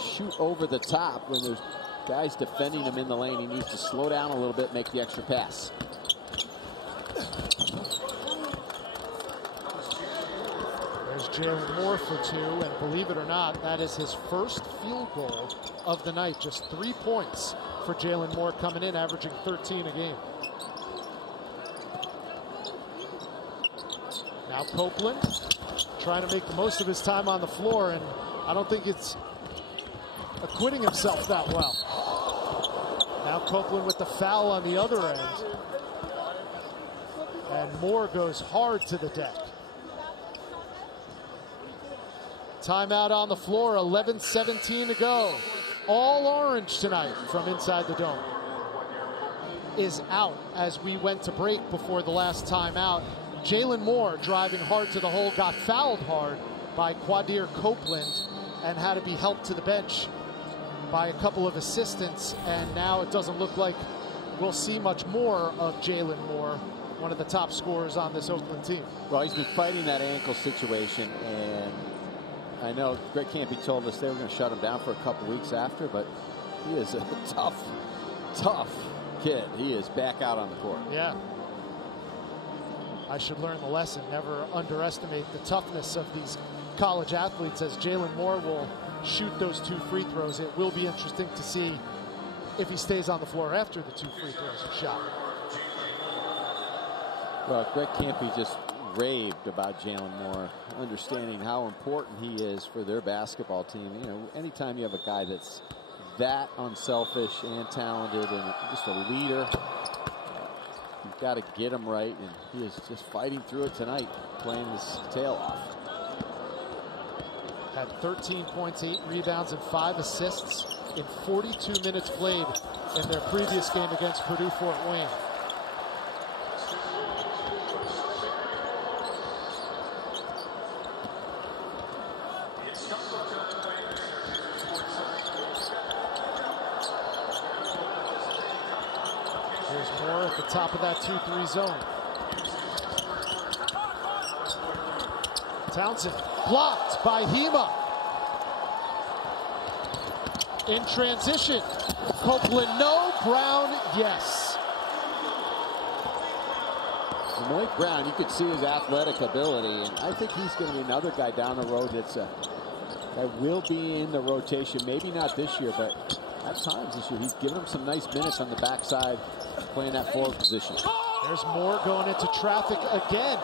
shoot over the top when there's guys defending him in the lane. He needs to slow down a little bit, make the extra pass. There's Jalen Moore for 2, and believe it or not, that is his first field goal of the night. Just 3 points for Jalen Moore coming in, averaging 13 a game. Now Copeland trying to make the most of his time on the floor, and I don't think it's acquitting himself that well. Now Copeland with the foul on the other end. And Moore goes hard to the deck. Timeout on the floor, 11:17 to go. All orange tonight from inside the dome is out as we went to break before the last timeout. Jalen Moore driving hard to the hole, got fouled hard by Quadir Copeland and had to be helped to the bench by a couple of assistants. And now it doesn't look like we'll see much more of Jalen Moore, one of the top scorers on this Oakland team. Well, he's been fighting that ankle situation, and I know Greg Campy told us they were going to shut him down for a couple weeks after, but he is a tough kid. He is back out on the court. Yeah. I should learn the lesson. Never underestimate the toughness of these college athletes, as Jalen Moore will shoot those 2 free throws. It will be interesting to see if he stays on the floor after the 2 free throws are shot. Well, Greg Campy just raved about Jalen Moore, understanding how important he is for their basketball team. You know, anytime you have a guy that's that unselfish and talented and just a leader, you've got to get him right, and he is just fighting through it tonight, playing his tail off. Had 13 points, 8 rebounds, and 5 assists in 42 minutes played in their previous game against Purdue Fort Wayne. Here's Moore at the top of that 2-3 zone. Townsend blocked by Hema. In transition. Copeland, no. Brown, yes. Mike Brown, you could see his athletic ability, and I think he's going to be another guy down the road that will be in the rotation. Maybe not this year, but at times this year he's given him some nice minutes on the backside, playing that forward position. There's Moore going into traffic again.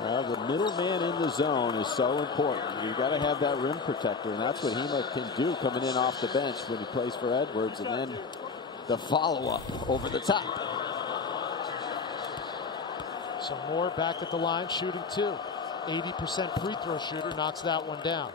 Well, the middleman in the zone is so important. You've got to have that rim protector, and that's what Hema can do coming in off the bench when he plays for Edwards, and then the follow-up over the top. So Moore back at the line, shooting 2. 80% free throw shooter, knocks that one down.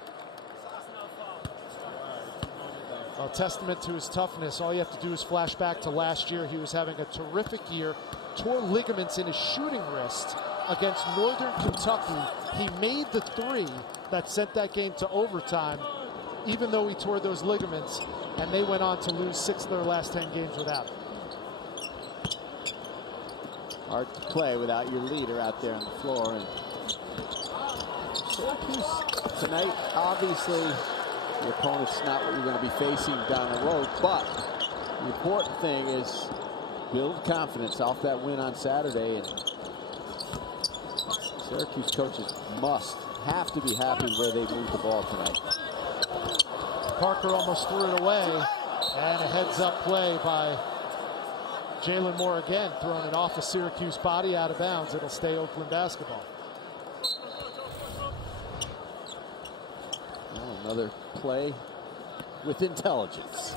A testament to his toughness. All you have to do is flash back to last year. He was having a terrific year. Tore ligaments in his shooting wrist against Northern Kentucky. He made the 3 that sent that game to overtime, even though he tore those ligaments, and they went on to lose 6 of their last 10 games without him. Hard to play without your leader out there on the floor. And Syracuse tonight, obviously, the opponent's not what you're going to be facing down the road, but the important thing is build confidence off that win on Saturday, and Syracuse coaches have to be happy where they moved the ball tonight. Parker almost threw it away, and a heads-up play by Jalen Moore again, throwing it off a Syracuse body out of bounds. It'll stay Oakland basketball. Well, another play with intelligence.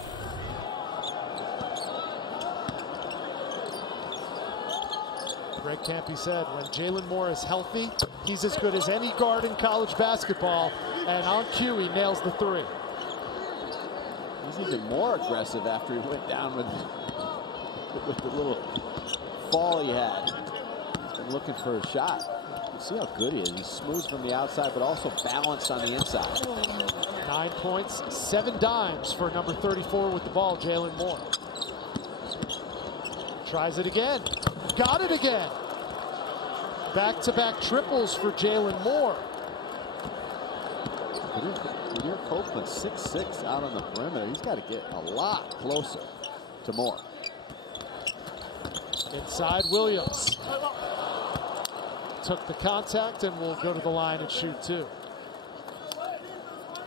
Greg Campy said when Jalen Moore is healthy, he's as good as any guard in college basketball, and on cue, he nails the 3. He's even more aggressive after he went down with the little fall he had. He's been looking for a shot. You see how good he is. He's smooth from the outside, but also balanced on the inside. 9 points, 7 dimes for number 34 with the ball, Jalen Moore. Tries it again. Got it again. Back-to-back triples for Jalen Moore. Girard Copeland, 6'6", out on the perimeter. He's got to get a lot closer to Moore. Inside, Williams. Took the contact and will go to the line and shoot 2.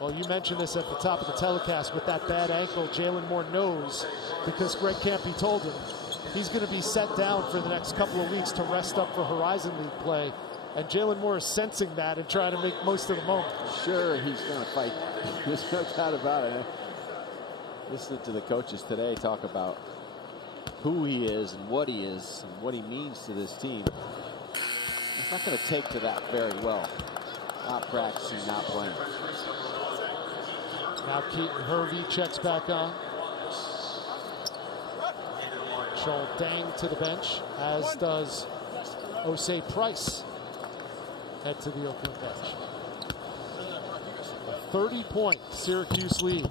Well, you mentioned this at the top of the telecast. With that bad ankle, Jalen Moore knows, because Greg Campy told him, he's going to be set down for the next couple of weeks to rest up for Horizon League play. And Jalen Moore is sensing that and trying to make most of the moment. Sure, he's going to fight. There's no doubt about it. Listening to the coaches today talk about who he is and what he means to this team. He's not going to take to that very well. Not practicing, not playing. Now Keaton Hervey checks back on. Joel Dang to the bench, as does Osei Price. Head to the Oakland bench. A 30-point Syracuse lead.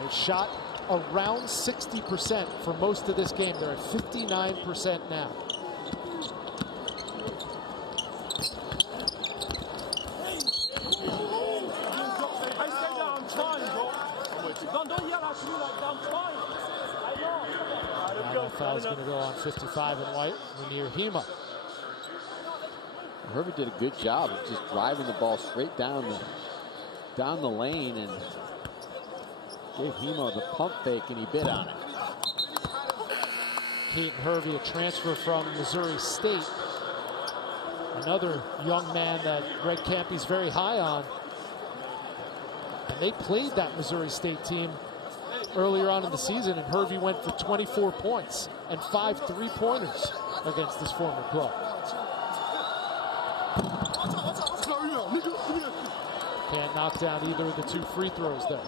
They shot around 60% for most of this game. They're at 59% now. Foul's going to go on 55 and white. Near Hema. Hervey did a good job of just driving the ball straight down the lane and gave Hema the pump fake, and he bit on it. Keaton Hervey, a transfer from Missouri State. Another young man that Greg Campy's very high on. And they played that Missouri State team earlier on in the season, and Hervey went for 24 points and 5 3-pointers against his former club. Can't knock down either of the 2 free throws there.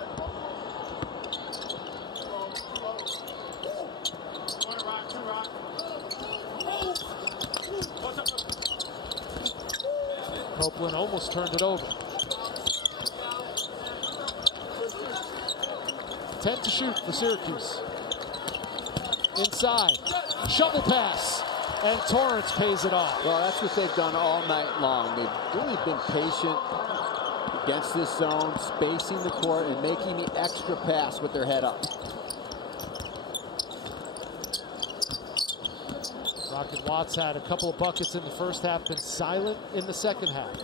Copeland almost turned it over. 10 to shoot for Syracuse. Inside, shovel pass. And Torrance pays it off. Well, that's what they've done all night long. They've really been patient against this zone, spacing the court and making the extra pass with their head up. Rocket Watts had a couple of buckets in the first half, been silent in the second half.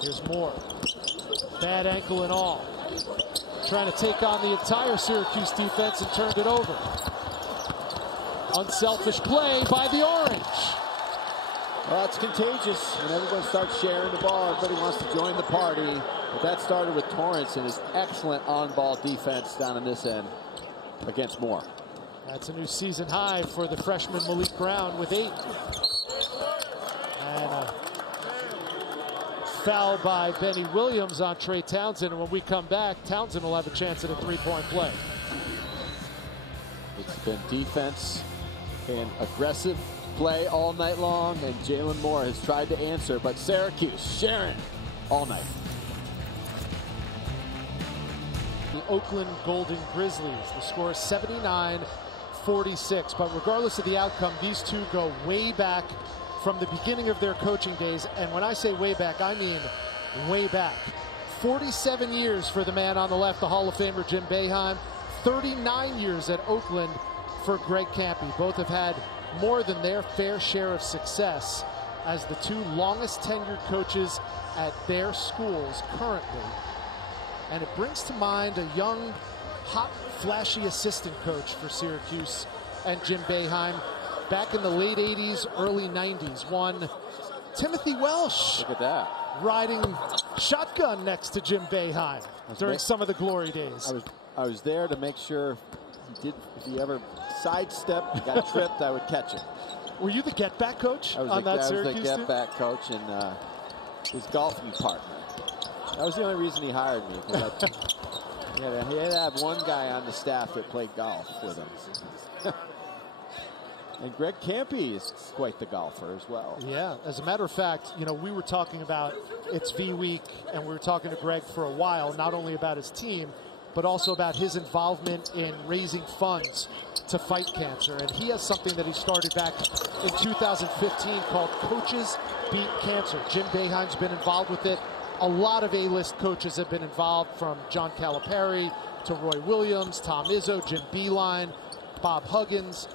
Here's Moore. Bad ankle and all. Trying to take on the entire Syracuse defense and turned it over. Unselfish play by the Orange. Well, it's contagious when everyone starts sharing the ball. Everybody wants to join the party. But that started with Torrance and his excellent on-ball defense down in this end against Moore. That's a new season high for the freshman Malik Brown with 8. And a foul by Benny Williams on Trey Townsend. And when we come back, Townsend will have a chance at a three-point play. It's been defense and aggressive play all night long, and Jalen Moore has tried to answer, but Syracuse sharing all night. The Oakland Golden Grizzlies. The score is 79-46. But regardless of the outcome, these two go way back from the beginning of their coaching days. And when I say way back, I mean way back. 47 years for the man on the left, the Hall of Famer Jim Boeheim. 39 years at Oakland for Greg Kampe. Both have had more than their fair share of success as the two longest tenured coaches at their schools currently. And it brings to mind a young, hot, flashy assistant coach for Syracuse and Jim Boeheim back in the late 80s, early 90s. One Timothy Welsh. Look at that. Riding shotgun next to Jim Boeheim during some of the glory days. I was there to make sure if he ever sidestepped, got tripped, I would catch him. Were you the get-back coach on that Syracuse team? I was the get-back coach and his golfing partner. That was the only reason he hired me. He had to have one guy on the staff that played golf with him. And Greg Kampe is quite the golfer as well. Yeah, as a matter of fact, you know, we were talking about it's V Week, and we were talking to Greg for a while, not only about his team, but also about his involvement in raising funds to fight cancer. And he has something that he started back in 2015 called Coaches Beat Cancer. Jim Boeheim's been involved with it. A lot of A-list coaches have been involved, from John Calipari to Roy Williams, Tom Izzo, Jim Beeline, Bob Huggins.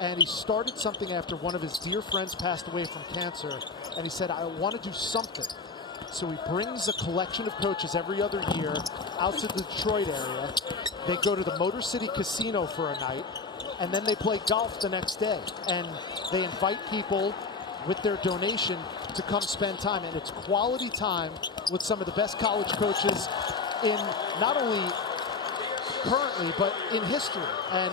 And he started something after one of his dear friends passed away from cancer. And he said, I want to do something. So he brings a collection of coaches every other year out to the Detroit area. They go to the Motor City Casino for a night, and then they play golf the next day. And they invite people with their donation to come spend time. And it's quality time with some of the best college coaches in not only currently, but in history. And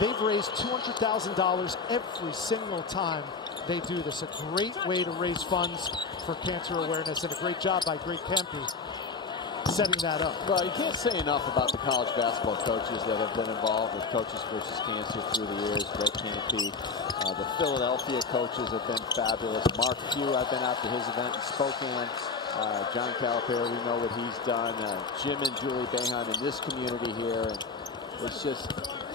they've raised $200,000 every single time they do this. A great way to raise funds for cancer awareness, and a great job by Greg Kampe setting that up. Well, you can't say enough about the college basketball coaches that have been involved with Coaches versus Cancer through the years. Greg Kampe, the Philadelphia coaches have been fabulous. Mark Few, I've been out to his event in Spokane. John Calipari, we know what he's done. Jim and Julie Boeheim in this community here. And it's just,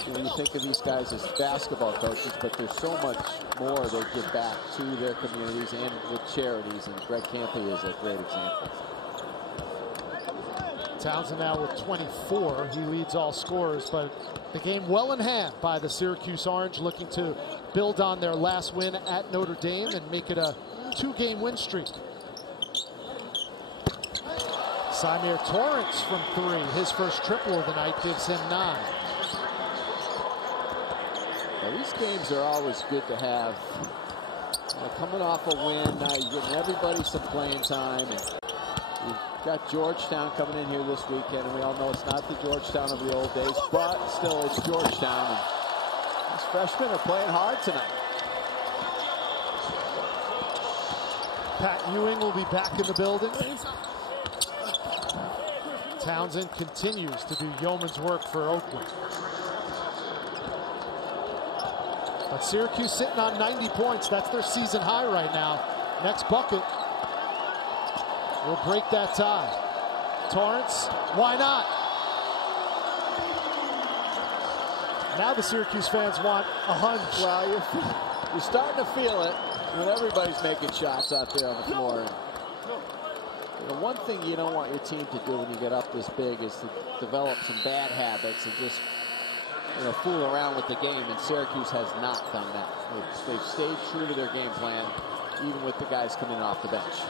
you know, you think of these guys as basketball coaches, but there's so much more they give back to their communities and with charities, and Greg Kampe is a great example. Townsend now with 24. He leads all scorers, but the game well in hand by the Syracuse Orange, looking to build on their last win at Notre Dame and make it a 2-game win streak. Symir Torrance from 3. His first triple of the night gives him 9. Now, these games are always good to have. Coming off a win, now you're getting everybody some playing time. And you've got Georgetown coming in here this weekend, and we all know it's not the Georgetown of the old days, but still it's Georgetown. And these freshmen are playing hard tonight. Pat Ewing will be back in the building. Townsend continues to do yeoman's work for Oakland. But Syracuse sitting on 90 points. That's their season high right now. Next bucket will break that tie. Torrance, why not? Now the Syracuse fans want a hunch. Well, you're starting to feel it when everybody's making shots out there on the floor. And, you know, one thing you don't want your team to do when you get up this big is to develop some bad habits and just, you know, fool around with the game. And Syracuse has not done that. They've stayed true to their game plan, even with the guys coming off the bench.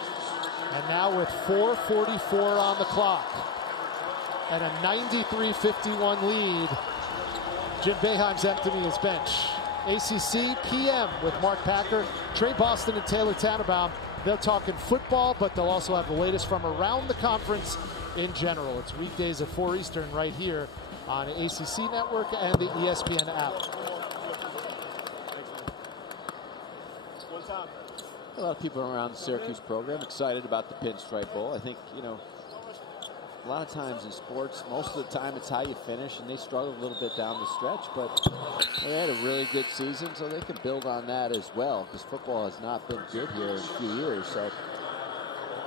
And now with 4:44 on the clock and a 93-51 lead, Jim Boeheim's emptying his bench. ACC PM with Mark Packer, Trey Boston, and Taylor Tannenbaum. They're talking football, but they'll also have the latest from around the conference in general. It's weekdays at 4 Eastern right here on ACC Network and the ESPN app. A lot of people around the Syracuse program excited about the Pinstripe Bowl. I think, you know, a lot of times in sports, most of the time it's how you finish, and they struggled a little bit down the stretch, but they had a really good season, so they can build on that as well, because football has not been good here in a few years. So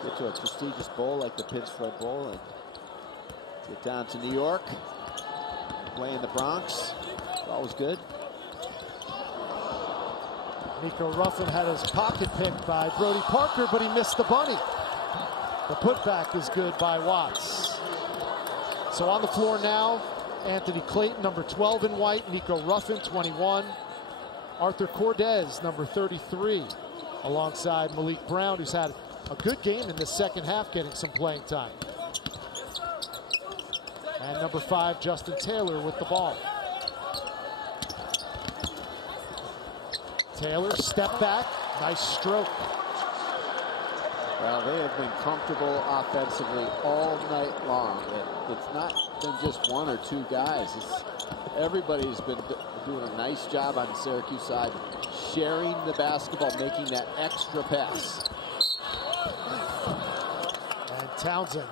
get to a prestigious bowl like the Pinstripe Bowl and get down to New York, play in the Bronx. It's always good. Nico Ruffin had his pocket picked by Brody Parker, but he missed the bunny. The putback is good by Watts. So on the floor now, Anthony Clayton, number 12 in white. Nico Ruffin, 21. Arthur Cordes, number 33, alongside Malik Brown, who's had a good game in the second half, getting some playing time. And number 5, Justin Taylor with the ball. Taylor, step back, nice stroke. Well, they have been comfortable offensively all night long. It's not been just one or two guys. Everybody's been doing a nice job on the Syracuse side, sharing the basketball, making that extra pass. And Townsend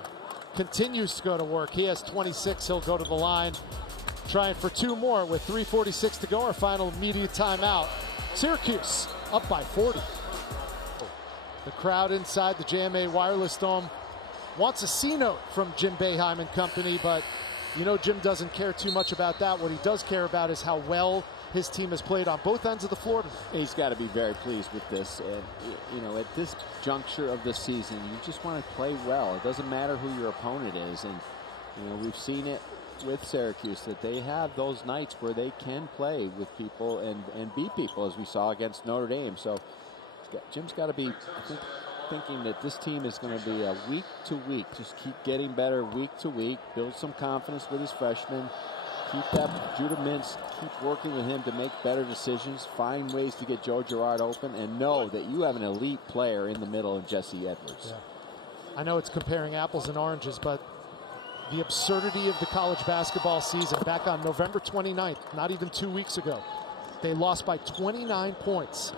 continues to go to work. He has 26. He'll go to the line, trying for 2 more with 3:46 to go. Our final media timeout. Syracuse up by 40. The crowd inside the JMA Wireless Dome wants a C-note from Jim Boeheim and company, but you know Jim doesn't care too much about that. What he does care about is how well his team has played on both ends of the floor. He's got to be very pleased with this. And, you know, at this juncture of the season, you just want to play well. It doesn't matter who your opponent is. And, you know, we've seen it with Syracuse that they have those nights where they can play with people and beat people, as we saw against Notre Dame. So Jim's got to be, I think, thinking that this team is going to be a week to week. Just keep getting better week to week. Build some confidence with his freshmen. Keep that Judah Mintz, keep working with him to make better decisions. Find ways to get Joe Girard open, and know that you have an elite player in the middle in Jesse Edwards. Yeah. I know it's comparing apples and oranges, but the absurdity of the college basketball season back on November 29th, not even 2 weeks ago, they lost by 29 points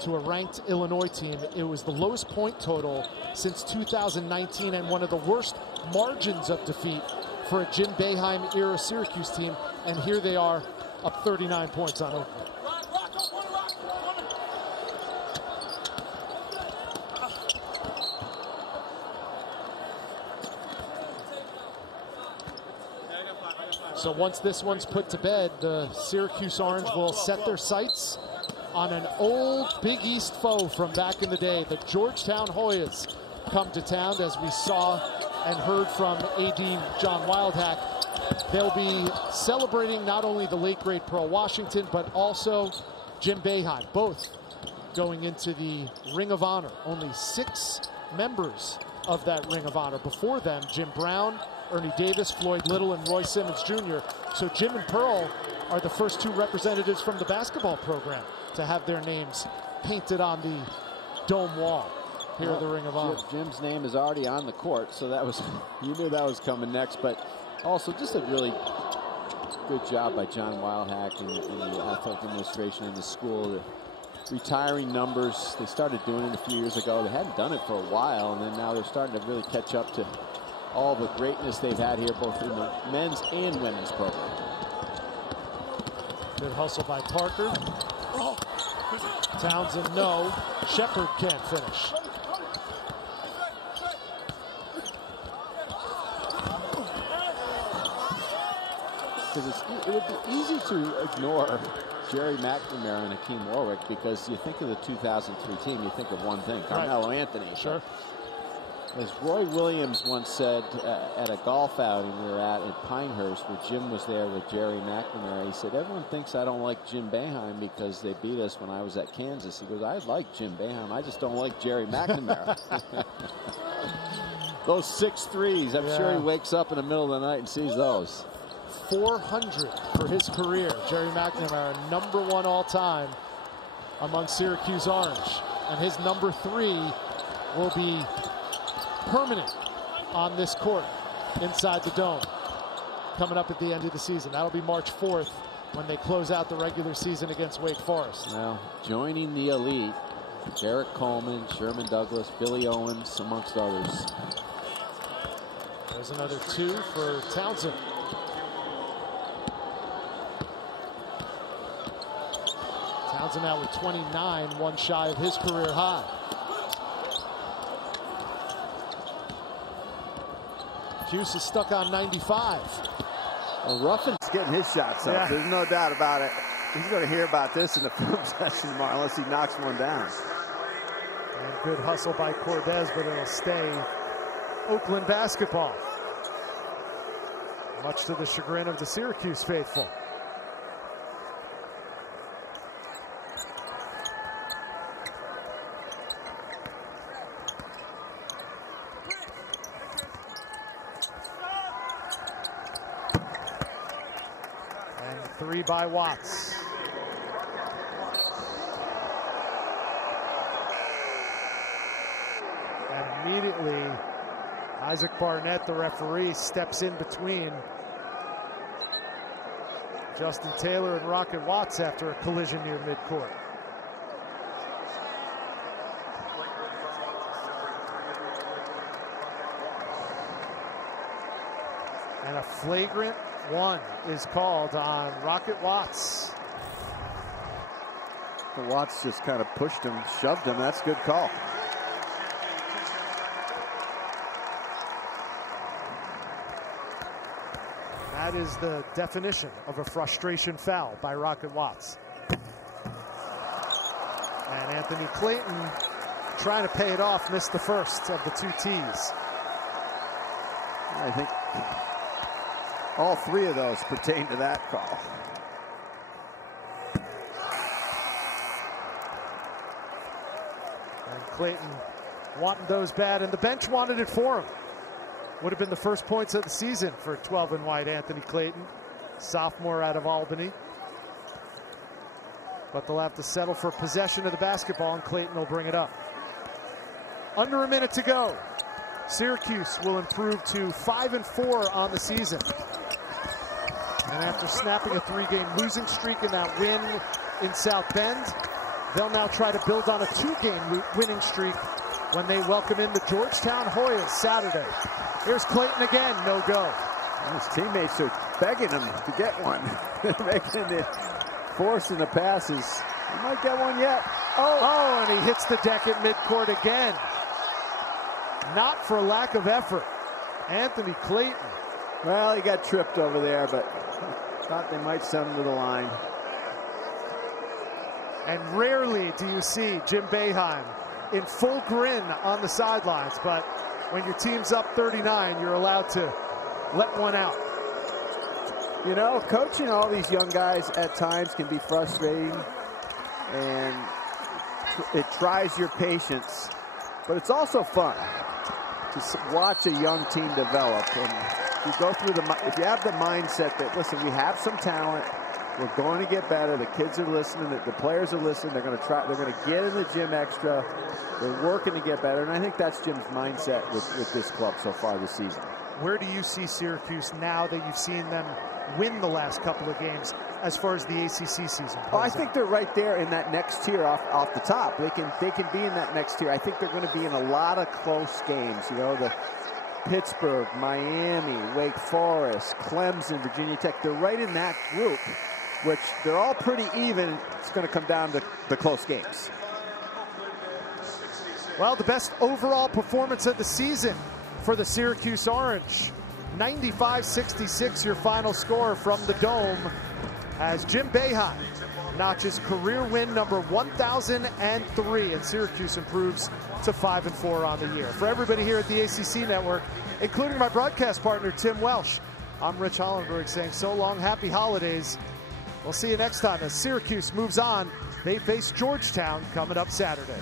to a ranked Illinois team. It was the lowest point total since 2019 and one of the worst margins of defeat for a Jim Boeheim era Syracuse team. And here they are up 39 points on Oakland. So once this one's put to bed, the Syracuse Orange will set their sights on an old Big East foe from back in the day. The Georgetown Hoyas come to town, as we saw and heard from AD John Wildhack. They'll be celebrating not only the late great Pearl Washington, but also Jim Boeheim, both going into the Ring of Honor. Only 6 members of that Ring of Honor. Before them, Jim Brown, Ernie Davis, Floyd Little, and Roy Simmons Jr. So Jim and Pearl are the first 2 representatives from the basketball program to have their names painted on the dome wall here at the Ring of Honor. Jim's name is already on the court, so that was, you knew that was coming next. But also just a really good job by John Wildhack and the athletic administration in the school. Retiring numbers, they started doing it a few years ago. They hadn't done it for a while, and then now they're starting to really catch up to all the greatness they've had here, both in the men's and women's program. Good hustle by Parker. Townsend, no. Shepard can't finish. because it would be easy to ignore Jerry McNamara and Hakeem Warwick, because you think of the 2003 team, you think of one thing, Carmelo Anthony. Sure. As Roy Williams once said at a golf outing we were at Pinehurst, where Jim was there with Jerry McNamara, he said, everyone thinks I don't like Jim Boeheim because they beat us when I was at Kansas. He goes, I like Jim Boeheim, I just don't like Jerry McNamara. Those 6 threes, I'm sure he wakes up in the middle of the night and sees those. 400 for his career. Jerry McNamara, #1 all time among Syracuse Orange. And his #3 will be permanent on this court inside the Dome coming up at the end of the season. That'll be March 4th when they close out the regular season against Wake Forest. Now, joining the elite, Derek Coleman, Sherman Douglas, Billy Owens, amongst others. There's another 2 for Townsend. Townsend now with 29, 1 shy of his career high. Hughes is stuck on 95. Well, Ruffin's getting his shots up. There's no doubt about it. He's going to hear about this in the film session tomorrow unless he knocks one down. And good hustle by Cortez, but it'll stay Oakland basketball, much to the chagrin of the Syracuse faithful. And 3 by Watts. And immediately, Isaac Barnett, the referee, steps in between Justin Taylor and Rocket Watts after a collision near midcourt. And a flagrant 1 is called on Rocket Watts. Watts just kind of pushed him, shoved him. That's a good call. That is the definition of a frustration foul by Rocket Watts. And Anthony Clayton, trying to pay it off, missed the first of the 2 tees. I think all 3 of those pertain to that call. And Clayton wanting those bad, and the bench wanted it for him. Would have been the first points of the season for 12 and white Anthony Clayton, sophomore out of Albany. But they'll have to settle for possession of the basketball, and Clayton will bring it up. Under a minute to go. Syracuse will improve to 5-4 on the season. And after snapping a 3-game losing streak in that win in South Bend, they'll now try to build on a 2-game winning streak when they welcome in the Georgetown Hoyas Saturday. Here's Clayton again, no go. His teammates are begging him to get one. Making it, forcing the passes. He might get one yet. Oh, and he hits the deck at midcourt again. Not for lack of effort. Anthony Clayton. Well, he got tripped over there, but thought they might send him to the line. And rarely do you see Jim Boeheim in full grin on the sidelines, but when your team's up 39, you're allowed to let one out. You know, coaching all these young guys at times can be frustrating, and it tries your patience, but it's also fun to watch a young team develop. And you go through if you have the mindset that, listen, we have some talent, we're going to get better, the kids are listening, the players are listening, they're going to try, they're going to get in the gym extra, they're working to get better, and I think that's Jim's mindset with this club so far this season. Where do you see Syracuse now that you've seen them win the last couple of games as far as the ACC season? I think they're right there in that next tier off the top. They can be in that next tier. I think they're going to be in a lot of close games. You know, the Pittsburgh, Miami, Wake Forest, Clemson, Virginia Tech. They're right in that group, which they're all pretty even. It's going to come down to the close games. Well, the best overall performance of the season for the Syracuse Orange 95-66 your final score from the Dome as Jim Boeheim notches career win number 1,003, and Syracuse improves to 5-4 on the year. For everybody here at the ACC Network, including my broadcast partner, Tim Welsh, I'm Rich Hollenberg saying so long, happy holidays. We'll see you next time as Syracuse moves on. They face Georgetown coming up Saturday.